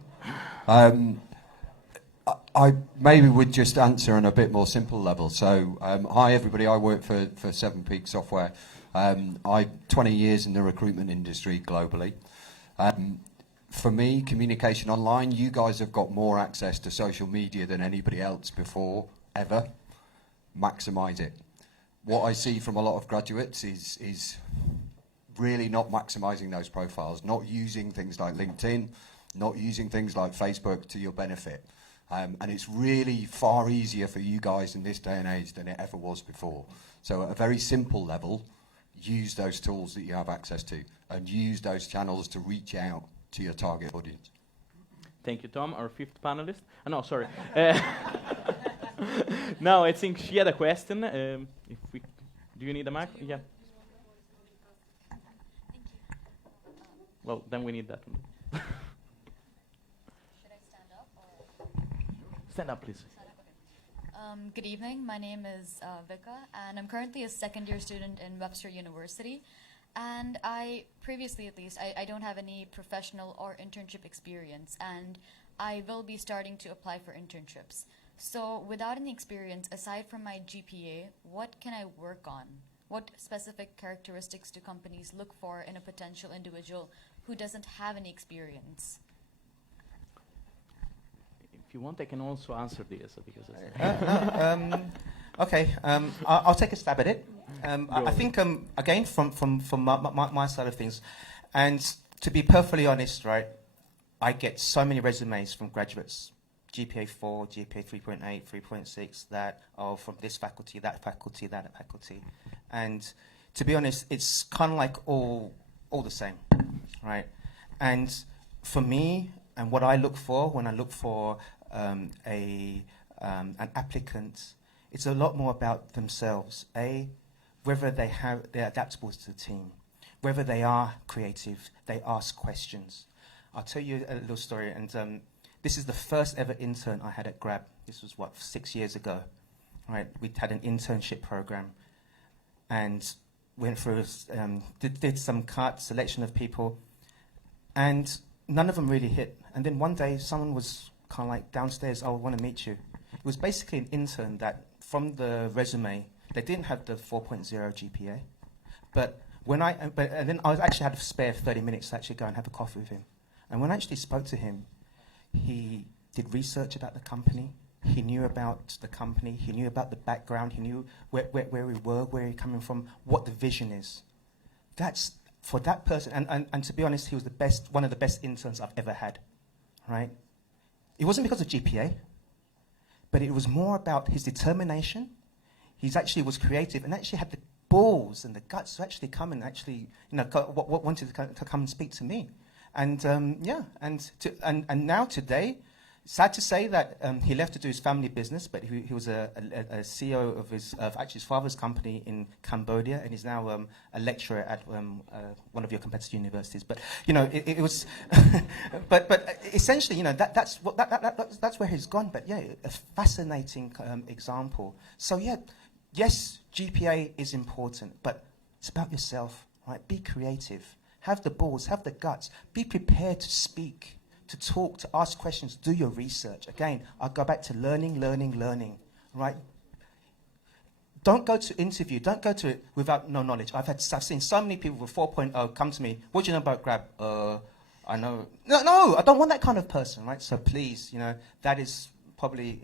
I maybe would just answer on a bit more simple level. So, hi everybody, I work for Seven Peak Software. I 20 years in the recruitment industry globally. For me, communication online, you guys have got more access to social media than anybody else before, ever. Maximise it. What I see from a lot of graduates is really not maximising those profiles, not using things like LinkedIn, not using things like Facebook to your benefit. And it's really far easier for you guys in this day and age than it ever was before. So at a very simple level, use those tools that you have access to and use those channels to reach out to your target audience. Thank you, Tom. Our fifth panelist. No, sorry. No, I think she had a question. If we, do you need a mic? Yeah. Well, then we need that one. Should I stand up? Or? Stand up, please. Good evening. My name is Vika, and I'm currently a second-year student in Webster University. And previously at least, I don't have any professional or internship experience, and I will be starting to apply for internships. So without any experience, aside from my GPA, what can I work on? What specific characteristics do companies look for in a potential individual who doesn't have any experience? If you want, I can also answer this because okay, I'll take a stab at it. I think, again, from my side of things, and to be perfectly honest, right, I get so many resumes from graduates, GPA 4, GPA 3.8, 3.6, that are from this faculty, that faculty, that faculty. And to be honest, it's kind of like all the same, right? And for me, and what I look for when I look for an applicant, it's a lot more about themselves. Whether they're adaptable to the team, whether they are creative, they ask questions. I'll tell you a little story, and this is the first ever intern I had at Grab. This was, 6 years ago, right? We had an internship program, and went through, did some selection of people, and none of them really hit. And then one day, someone was kind of like downstairs, I want to meet you. It was basically an intern that, from the resume, they didn't have the 4.0 GPA, but and then I actually had a spare 30 minutes to actually go and have a coffee with him. And when I actually spoke to him, he did research about the company. He knew about the company. He knew about the background. He knew where we were, where we're coming from, what the vision is. That's for that person. And to be honest, he was one of the best interns I've ever had, right? It wasn't because of GPA, but it was more about his determination. He actually was creative and actually had the balls and the guts to actually come and actually, wanted to come and speak to me. And and now today, sad to say that he left to do his family business, but he was a CEO of his father's company in Cambodia, and he's now a lecturer at one of your competitor universities. But it was, but essentially, that's where he's gone. But yeah, a fascinating example. So yeah, yes, GPA is important, but it's about yourself, right? Be creative. Have the balls, have the guts. Be prepared to speak, to talk, to ask questions, do your research. Again, I'll go back to learning, right? Don't go to interview, don't go to it without no knowledge. I've seen so many people with 4.0 come to me, what do you know about Grab? I know, no, I don't want that kind of person, right? So please, that is probably,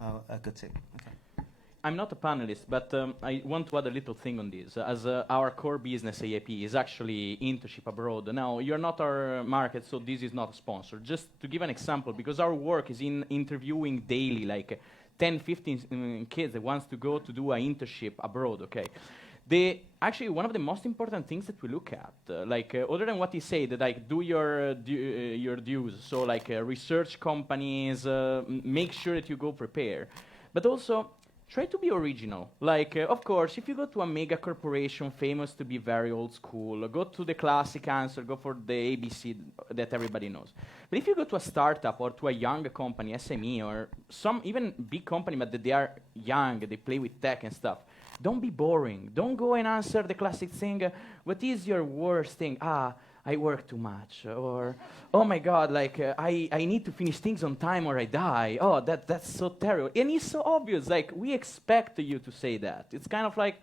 a good tip. Okay. I'm not a panelist, but I want to add a little thing on this. As our core business, AIP, is actually internship abroad. Now, you're not our market, so this is not a sponsor. Just to give an example, because our work is in interviewing daily, like 10, 15 kids that wants to go to do an internship abroad, okay? Actually, one of the most important things that we look at, other than what he said, like do your dues, so like research companies, make sure that you go prepare, but also try to be original. Like, of course, if you go to a mega corporation famous to be very old school, go to the classic answer, go for the ABC that everybody knows. But if you go to a startup or to a young company, SME, or some even big company, but that they are young, they play with tech and stuff, don't be boring. Don't go and answer the classic thing, what is your worst thing? I work too much. Or, oh my God, I need to finish things on time or I die. Oh, that's so terrible. And it's so obvious, like, we expect you to say that. It's kind of like,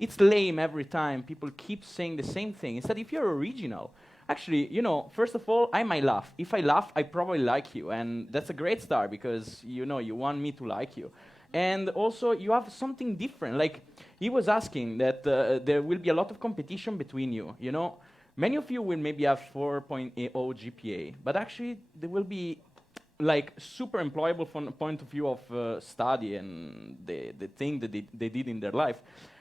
it's lame every time people keep saying the same thing. Instead, if you're original, actually, first of all, I might laugh. If I laugh, I probably like you. And that's a great start because, you want me to like you. And also, you have something different. Like, he was asking that there will be a lot of competition between you, Many of you will maybe have 4.0 GPA, but actually, they will be, like, super employable from the point of view of study and the thing that they did in their life.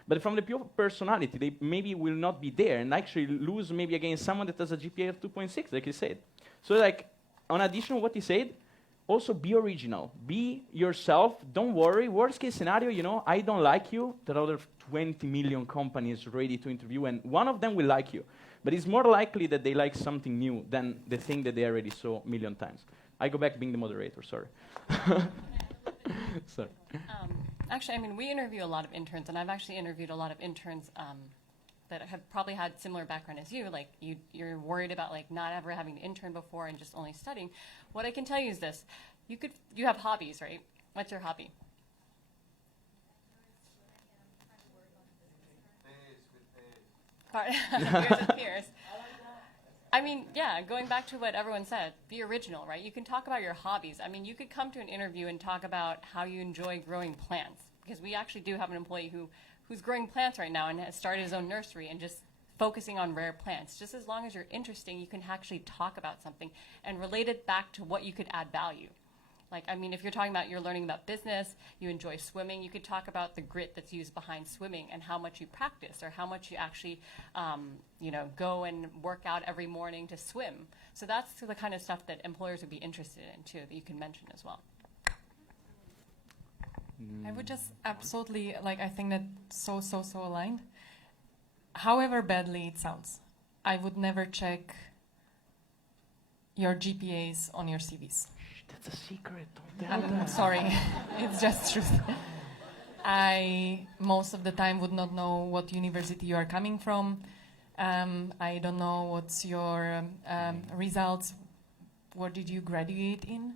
But from the pure personality, they maybe will not be there and actually lose maybe against someone that has a GPA of 2.6, like he said. So, like, on addition to what he said, also be original. Be yourself. Don't worry. Worst case scenario, I don't like you. There are other 20 million companies ready to interview, and one of them will like you. But it's more likely that they like something new than the thing that they already saw a million times. I go back being the moderator, sorry. Sorry. Actually, I mean, we interview a lot of interns, and I've actually interviewed a lot of interns that have probably had similar background as you. Like, you're worried about, like, not ever having an intern before and just only studying. What I can tell you is this. You have hobbies, right? What's your hobby? Peers with peers. I mean, yeah, going back to what everyone said, be original, right? You can talk about your hobbies. I mean, you could come to an interview and talk about how you enjoy growing plants, because we actually do have an employee who's growing plants right now and has started his own nursery and just focusing on rare plants. Just as long as you're interesting, you can actually talk about something and relate it back to what you could add value. Like, I mean, if you're talking about you're learning about business, you enjoy swimming, you could talk about the grit that's used behind swimming and how much you practice or how much you actually, go and work out every morning to swim. So that's the kind of stuff that employers would be interested in, too, that you can mention as well. I would just absolutely, I think that so aligned. However badly it sounds, I would never check your GPAs on your CVs. That's a secret. Don't tell I'm them. sorry, it's just truth. I most of the time would not know what university you are coming from. I don't know what's your results. What did you graduate in?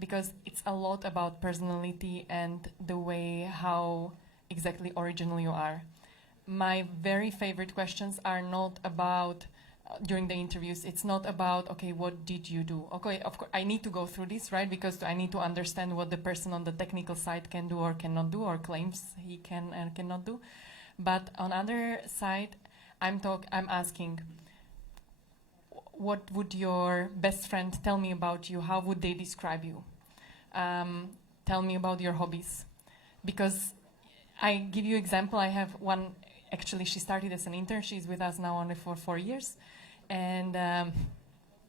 Because it's a lot about personality and the way how exactly original you are. My very favorite questions are not about during the interviews, it's not about, okay, what did you do? Okay, of course, I need to go through this, right? Because I need to understand what the person on the technical side can do or cannot do, or claims he can and cannot do. But on other side, I'm asking, what would your best friend tell me about you? How would they describe you? Tell me about your hobbies. Because I give you example, I have one, actually she started as an intern, she's with us now only for 4 years. And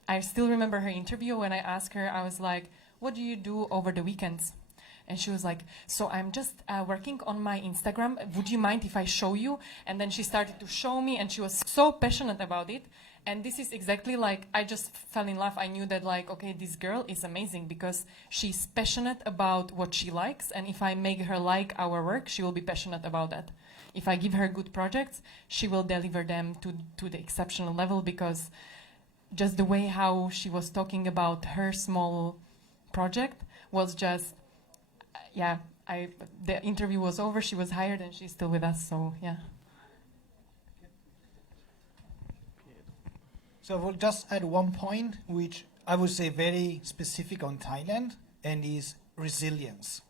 I still remember her interview when I asked her, I was like, what do you do over the weekends? And she was like, so I'm just working on my Instagram. Would you mind if I show you? And then she started to show me, and she was so passionate about it. And this is exactly like, I just fell in love. I knew that, like, okay, this girl is amazing because she's passionate about what she likes. And if I make her like our work, she will be passionate about that. If I give her good projects, she will deliver them to the exceptional level, because just the way how she was talking about her small project was just, the interview was over, she was hired, and she's still with us, so yeah. So I will just add one point, which I would say very specific on Thailand, and is resilience.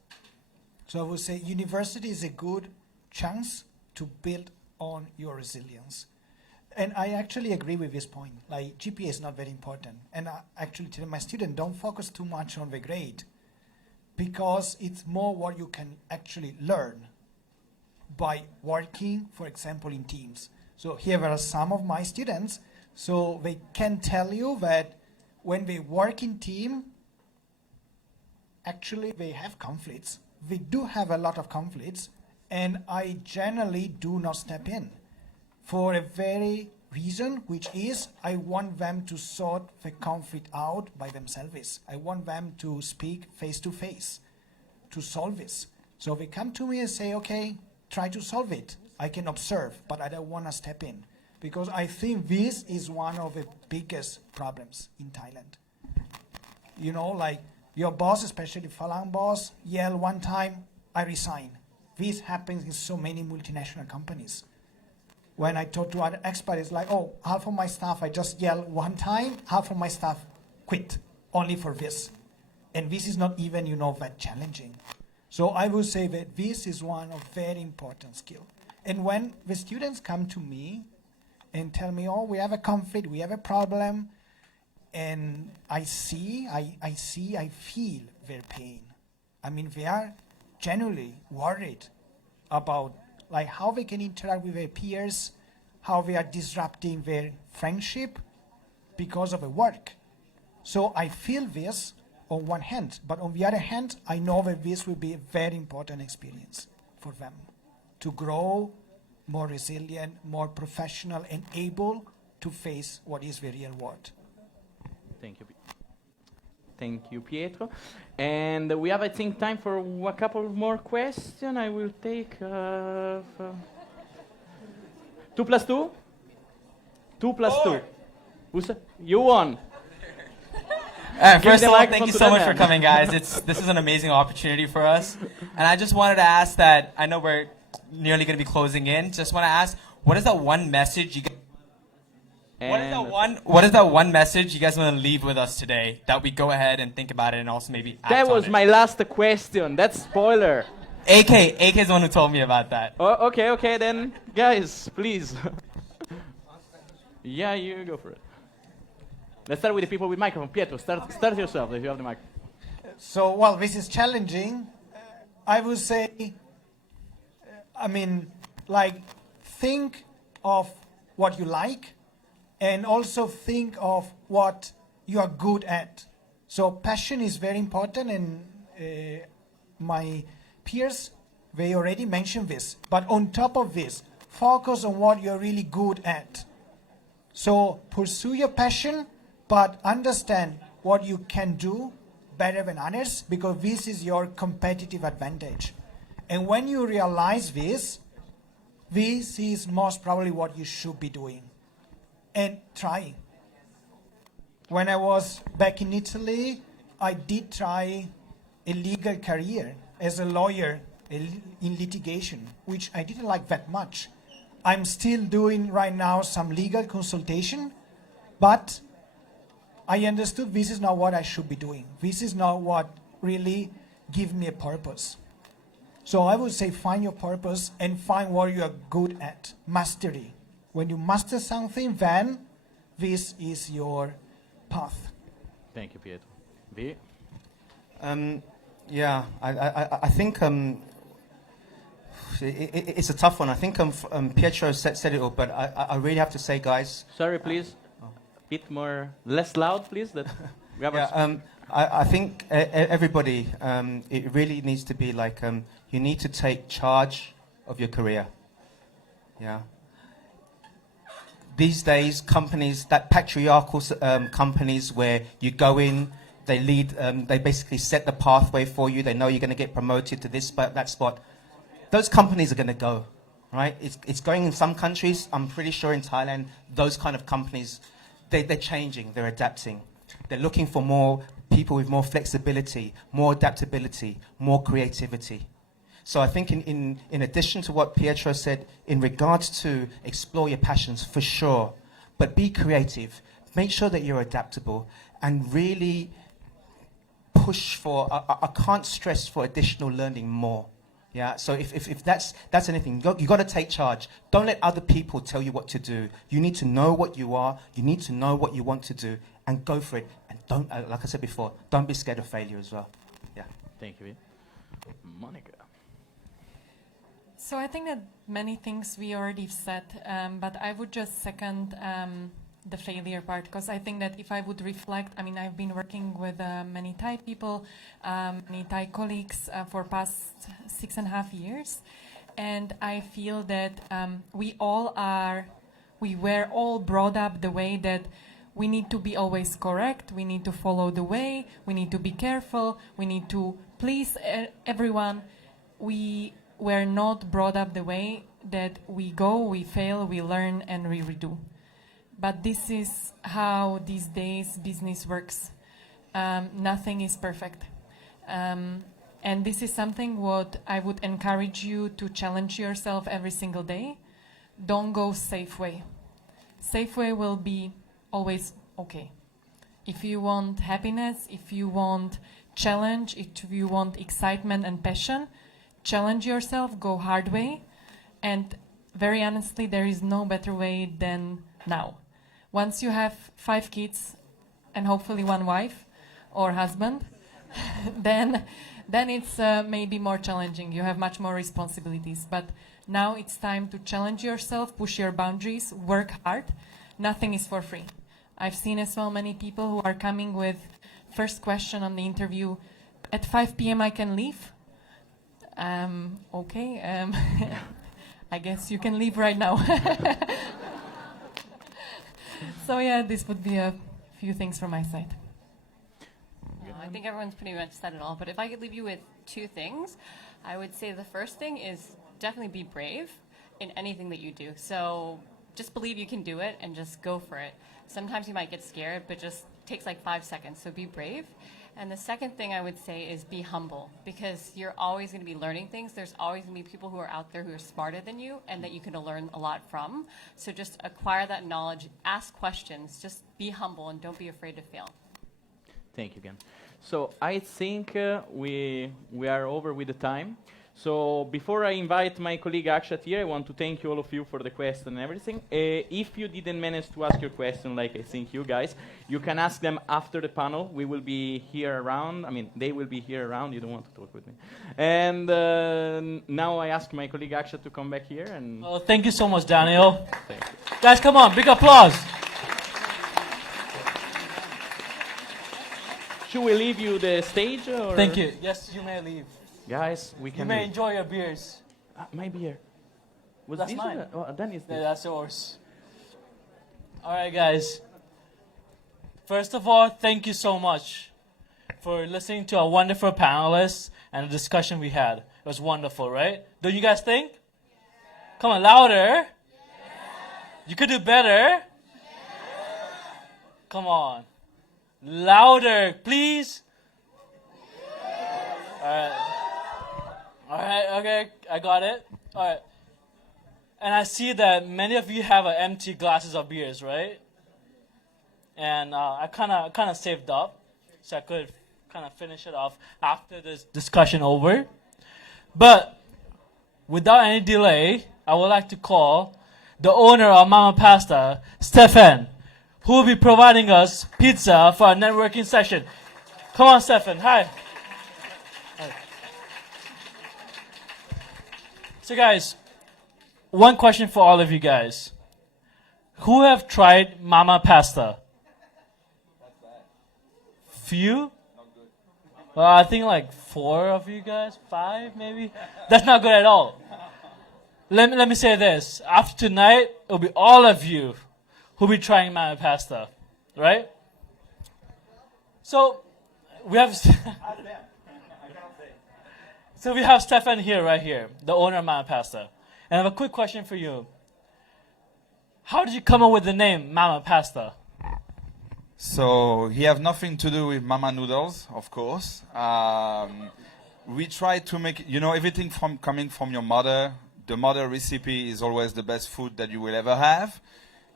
So I would say university is a good chance to build on your resilience. And I actually agree with this point. Like GPA is not very important. And I actually tell my students, don't focus too much on the grade, because it's more what you can actually learn by working, for example, in teams. So here are some of my students. So they can tell you that when they work in team, actually they have conflicts. They do have a lot of conflicts, and I generally do not step in for a very reason, which is I want them to sort the conflict out by themselves. I want them to speak face to face to solve this. So they come to me and say, okay, try to solve it. I can observe, but I don't want to step in, because I think this is one of the biggest problems in Thailand. You know, like your boss, especially Falang boss, yell one time, I resign. This happens in so many multinational companies. When I talk to other experts, it's like, oh, half of my staff, I just yell one time, half of my staff quit, only for this. And this is not even, you know, that challenging. So I would say that this is one of very important skill. And when the students come to me and tell me, oh, we have a conflict, we have a problem, and I feel their pain. I mean, they are genuinely worried about like how they can interact with their peers, how they are disrupting their friendship because of the work. So I feel this on one hand, but on the other hand, I know that this will be a very important experience for them to grow more resilient, more professional, and able to face what is the real world. Thank you. Thank you, Pietro. And we have, I think, time for a couple more questions. I will take 2 plus 2? 2 plus 2. You won. First of all, thank you so much for coming, guys. This is an amazing opportunity for us. And I just wanted to ask that, I know we're nearly going to be closing in. Just want to ask, what is that one message you guys... What is that one message you guys want to leave with us today that we go ahead and think about it and also maybe act That on was it? my last question. That's spoiler. AK is the one who told me about that. Oh, okay, then, guys, please. Yeah, you go for it. Let's start with the people with microphone. Pietro, start yourself if you have the mic. So, well, this is challenging. I would say, think of what you like, and also think of what you are good at. So passion is very important, and my peers, they already mentioned this. But on top of this, focus on what you're really good at. So pursue your passion, but understand what you can do better than others, because this is your competitive advantage. And when you realize this is most probably what you should be doing. And try. When I was back in Italy, I did try a legal career as a lawyer in litigation, which I didn't like that much. I'm still doing right now some legal consultation, but I understood this is not what I should be doing. This is not what really gives me a purpose. So I would say find your purpose and find what you are good at. Mastery. When you master something, then this is your path. Thank you, Pietro. V? Yeah, I think it's a tough one. I think Pietro said it all, but I really have to say, guys. Sorry, please. Bit more, less loud, please. That we have I think everybody, it really needs to be like you need to take charge of your career. Yeah. These days, companies, that patriarchal companies where you go in, they lead, they basically set the pathway for you. They know you're going to get promoted to this spot, that spot. Those companies are going to go, right? It's going in some countries. I'm pretty sure in Thailand, those kind of companies, they're changing, they're adapting. They're looking for more people with more flexibility, more adaptability, more creativity. So I think in addition to what Pietro said, in regards to explore your passions, for sure, but be creative. Make sure that you're adaptable and really push for, I can't stress for additional learning more. Yeah, so if that's anything, you got to take charge. Don't let other people tell you what to do. You need to know what you are. You need to know what you want to do, and go for it. And don't, like I said before, don't be scared of failure as well. Yeah. Thank you. Monica. So I think that many things we already said, but I would just second the failure part, because I think that if I would reflect, I mean, I've been working with many Thai people, many Thai colleagues for past 6.5 years, and I feel that we were all brought up the way that we need to be always correct, we need to follow the way, we need to be careful, we need to please everyone. We were not brought up the way that we go, we fail, we learn, and we redo. But this is how these days business works. Nothing is perfect. And this is something what I would encourage you to challenge yourself every single day. Don't go safe way. Safe way will be always okay. If you want happiness, if you want challenge, if you want excitement and passion, challenge yourself, go hard way. And very honestly, there is no better way than now. Once you have 5 kids and hopefully 1 wife or husband, then it's maybe more challenging. You have much more responsibilities. But now it's time to challenge yourself, push your boundaries, work hard. Nothing is for free. I've seen as well many people who are coming with first question on the interview, at 5 p.m. I can leave. Okay, I guess you can leave right now. So yeah, this would be a few things from my side. No, I think everyone's pretty much said it all, but if I could leave you with 2 things, I would say the first thing is definitely be brave in anything that you do. So just believe you can do it and just go for it. Sometimes you might get scared, but just takes like 5 seconds, so be brave. And the second thing I would say is be humble, because you're always going to be learning things. There's always going to be people who are out there who are smarter than you and that you can learn a lot from. So just acquire that knowledge, ask questions, just be humble and don't be afraid to fail. Thank you again. So I think we are over with the time. So before I invite my colleague Akshat here, I want to thank you all of you for the question and everything. If you didn't manage to ask your question, like I think you guys, you can ask them after the panel. We will be here around. I mean, they will be here around. You don't want to talk with me. And now I ask my colleague Akshat to come back here. And Oh, thank you so much, Daniel. thank you. Guys, come on, big applause. Should we leave you the stage? Or? Thank you. Yes, you may leave. Guys, we You can may leave. enjoy your beers. My beer. Was That's this mine. or then is Yeah, this? that's yours. All right, guys. First of all, thank you so much for listening to our wonderful panelists and the discussion we had. It was wonderful, right? Don't you guys think? Come on, louder. You could do better. Come on. Louder, please. All right. All right, okay, I got it. All right. And I see that many of you have empty glasses of beers, right? And I kind of saved up, so I could kind of finish it off after this discussion over. But without any delay, I would like to call the owner of Mama Pasta, Stefan, who will be providing us pizza for our networking session. Come on, Stefan. Hi. Hi. So guys, one question for all of you guys. Who have tried Mama Pasta? Few? Well, I think like 4 of you guys, 5 maybe. That's not good at all. Let me say this. After tonight, it'll be all of you who'll be trying Mama Pasta, right? So we have So we have Stefan here, right here, the owner of Mama Pasta. And I have a quick question for you. How did you come up with the name Mama Pasta? So he have nothing to do with Mama Noodles, of course. We try to make, everything from coming from your mother. The mother recipe is always the best food that you will ever have.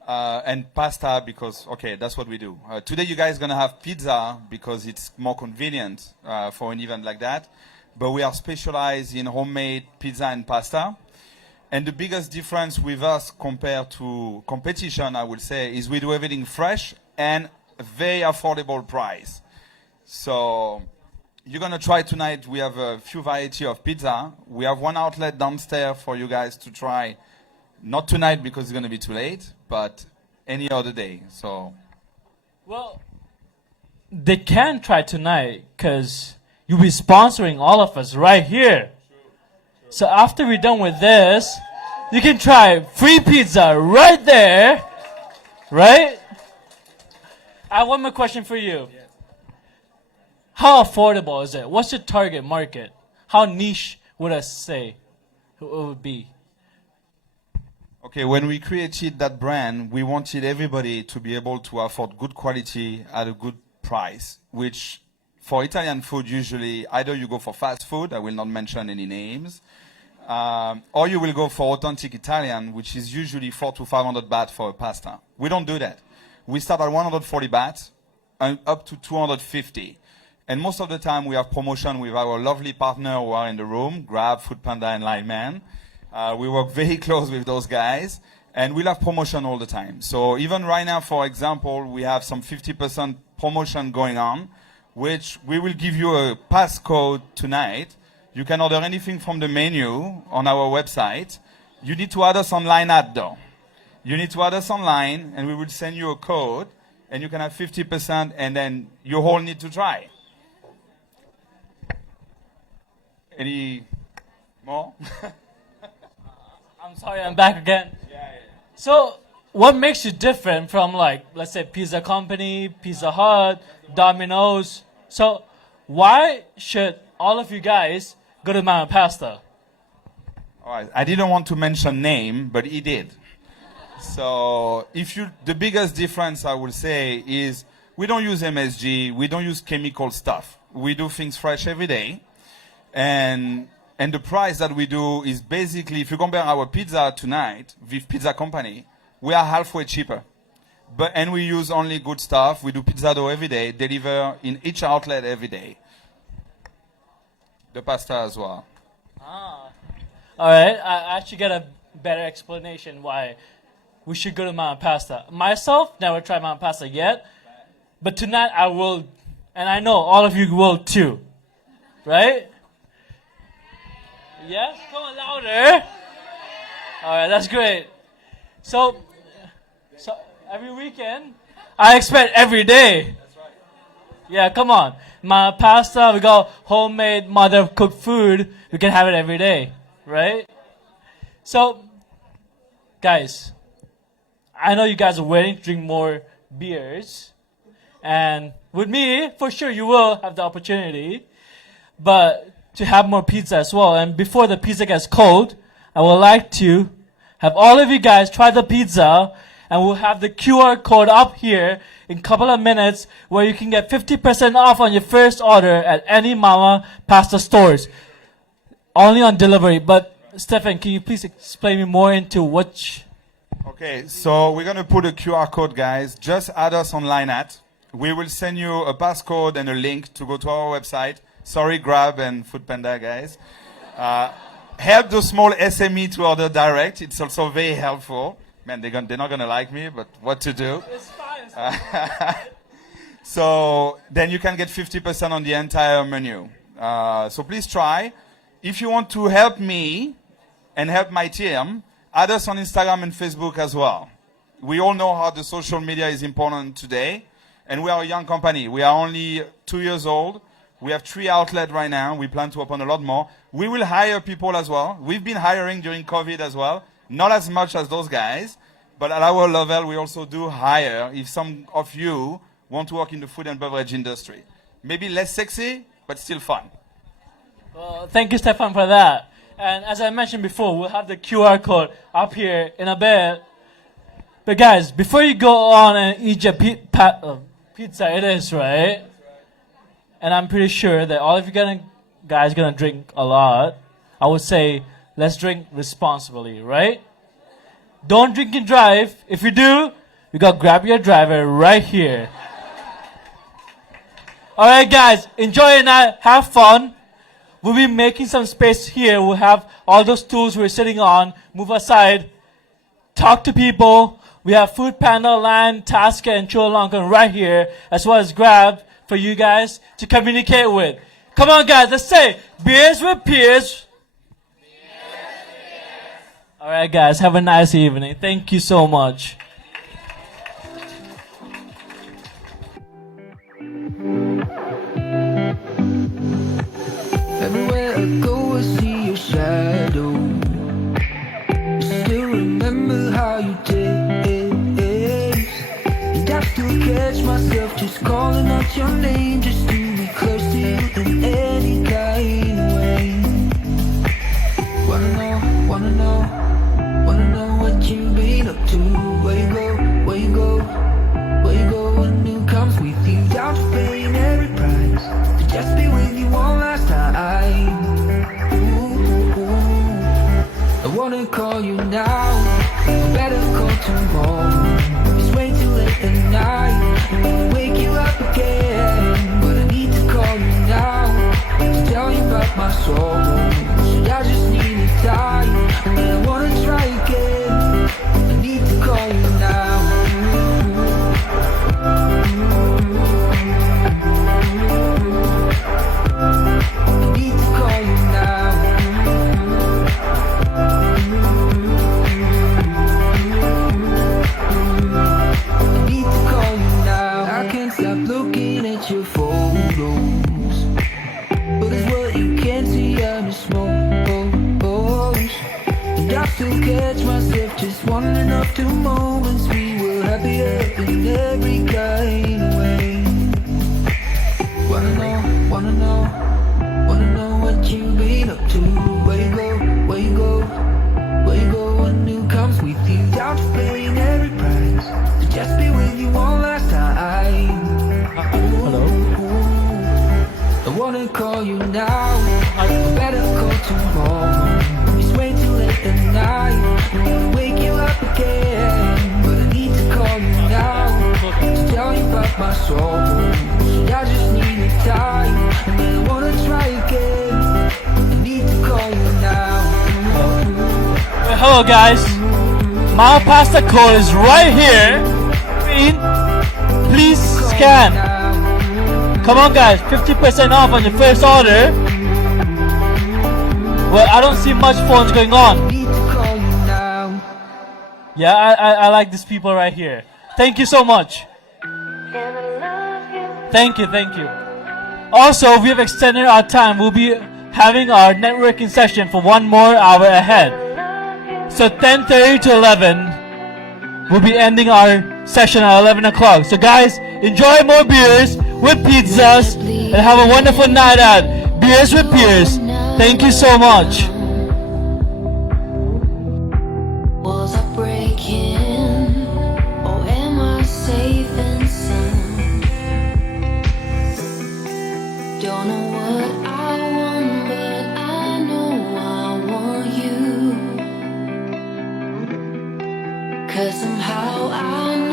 And pasta because, okay, that's what we do. Today you guys going to have pizza because it's more convenient for an event like that. but we are specialized in homemade pizza and pasta. And the biggest difference with us compared to competition, I would say, is we do everything fresh and a very affordable price. So you're going to try tonight. We have a few variety of pizza. We have one outlet downstairs for you guys to try. Not tonight because it's going to be too late, but any other day. So, well, they can try tonight because you'll be sponsoring all of us right here. So after we're done with this, you can try free pizza right there, right? I have one more question for you. How affordable is it? What's your target market? How niche would I say it would be? okay, when we created that brand, we wanted everybody to be able to afford good quality at a good price, which for Italian food, usually either you go for fast food, I will not mention any names, or you will go for authentic Italian, which is usually 400 to 500 baht for a pasta. We don't do that. We start at 140 baht and up to 250. And most of the time we have promotion with our lovely partner who are in the room, Grab, Foodpanda, and Lineman. We work very close with those guys, and we'll have promotion all the time. So even right now, for example, we have some 50% promotion going on, which we will give you a passcode tonight. You can order anything from the menu on our website. You need to add us online though. You need to add us online, and we will send you a code, and you can have 50%, and then you all need to try. Any more? I'm sorry, I'm back again. So, what makes you different from, like, let's say, Pizza Company, Pizza Hut, Domino's? So, why should all of you guys go to Mama Pasta? All right. I didn't want to mention name, but he did. So, the biggest difference I would say is we don't use MSG, we don't use chemical stuff. We do things fresh every day. And the price that we do is basically, if you compare our pizza tonight with Pizza Company, we are halfway cheaper. And we use only good stuff. We do pizza dough every day, deliver in each outlet every day. The pasta as well. All right, I actually get a better explanation why we should go to Mama Pasta. Myself, never tried Mama Pasta yet, but tonight I will, and I know all of you will too, right? Yes, come on louder. All right, that's great. So every weekend, I expect every day. Yeah, come on. My pasta, we got homemade mother cooked food. We can have it every day, right? So, guys, I know you guys are waiting to drink more beers. And with me, for sure you will have the opportunity. But to have more pizza as well. And before the pizza gets cold, I would like to have all of you guys try the pizza, and we'll have the QR code up here in a couple of minutes where you can get 50% off on your first order at any Mama Pasta stores. Only on delivery. But Stefan, can you please explain me more into which? Okay, so we're going to put a QR code, guys. Just add us on Lineat. We will send you a passcode and a link to go to our website. Sorry, Grab and Foodpanda, guys. Help the small SME to order direct. It's also very helpful. Man, they're not going to like me, but what to do? It's fine. So then you can get 50% on the entire menu. So please try. If you want to help me and help my team, add us on Instagram and Facebook as well. We all know how the social media is important today, and we are a young company. We are only 2 years old. We have 3 outlets right now. We plan to open a lot more. We will hire people as well. We've been hiring during COVID as well. Not as much as those guys, but at our level, we also do hire if some of you want to work in the food and beverage industry. Maybe less sexy, but still fun. Well, thank you, Stefan, for that. And as I mentioned before, we'll have the QR code up here in a bit. But guys, before you go on and eat your pizza, it is, right? And I'm pretty sure that all of you guys gonna drink a lot. I would say, let's drink responsibly, right? Don't drink and drive. If you do, you gotta grab your driver right here. Alright guys, enjoy your night, have fun. we'll be making some space here. We'll have all those stools we're sitting on, move aside, talk to people. We have Food Panda, Land, Tasker, and Chulalongkorn right here, as well as Grab for you guys to communicate with. Come on, guys, let's say Beers with Peers. All right, guys, have a nice evening. Thank you so much. Everywhere I go, I see your shadow. I still remember how you taste, and I still catch myself just calling out your name, just to be close to you in any kind of way. Wanna know what you've been up to. Where you go, where you go, where you go when new comes with you. Down to paying every price to just be with you one last time. I wanna call you now, or better call tomorrow. It's way too late at night, I wanna wake you up again. But I need to call you now, to tell you about my sorrows. I just need the time, and then I wanna try again. I need to call you now. I need to call you now. I need to call you now. I can't stop looking at your photos, but it's what you can't see on the smoke. And I still catch myself just wandering up to moments we were happier in every kind of way. Wanna know what you've been up to. Where you go, where you go, where you go when new comes with you. Down to paying every price to just be with you one last time. Hello. I wanna call you now, I better call tomorrow. It's way too late at night, I wanna wake you up again. But I need to call you now, to tell you about my sorrows. I just need the time, and then I wanna try again. I need to call you now. Hello, guys. My pasta code is right here. Please scan. Come on, guys. 50% off on your first order. Well, I don't see much phones going on. Yeah, I like these people right here. Thank you so much. Thank you. Also, we have extended our time. We'll be having our networking session for 1 more hour ahead. So 10:30 to 11, we'll be ending our session at 11 o'clock. So guys, enjoy more beers with pizzas and have a wonderful night at Beers with Peers. Thank you so much. Was I breaking, or am I safe and sound? Don't know what I want, but I know I want you. 'Cause somehow I know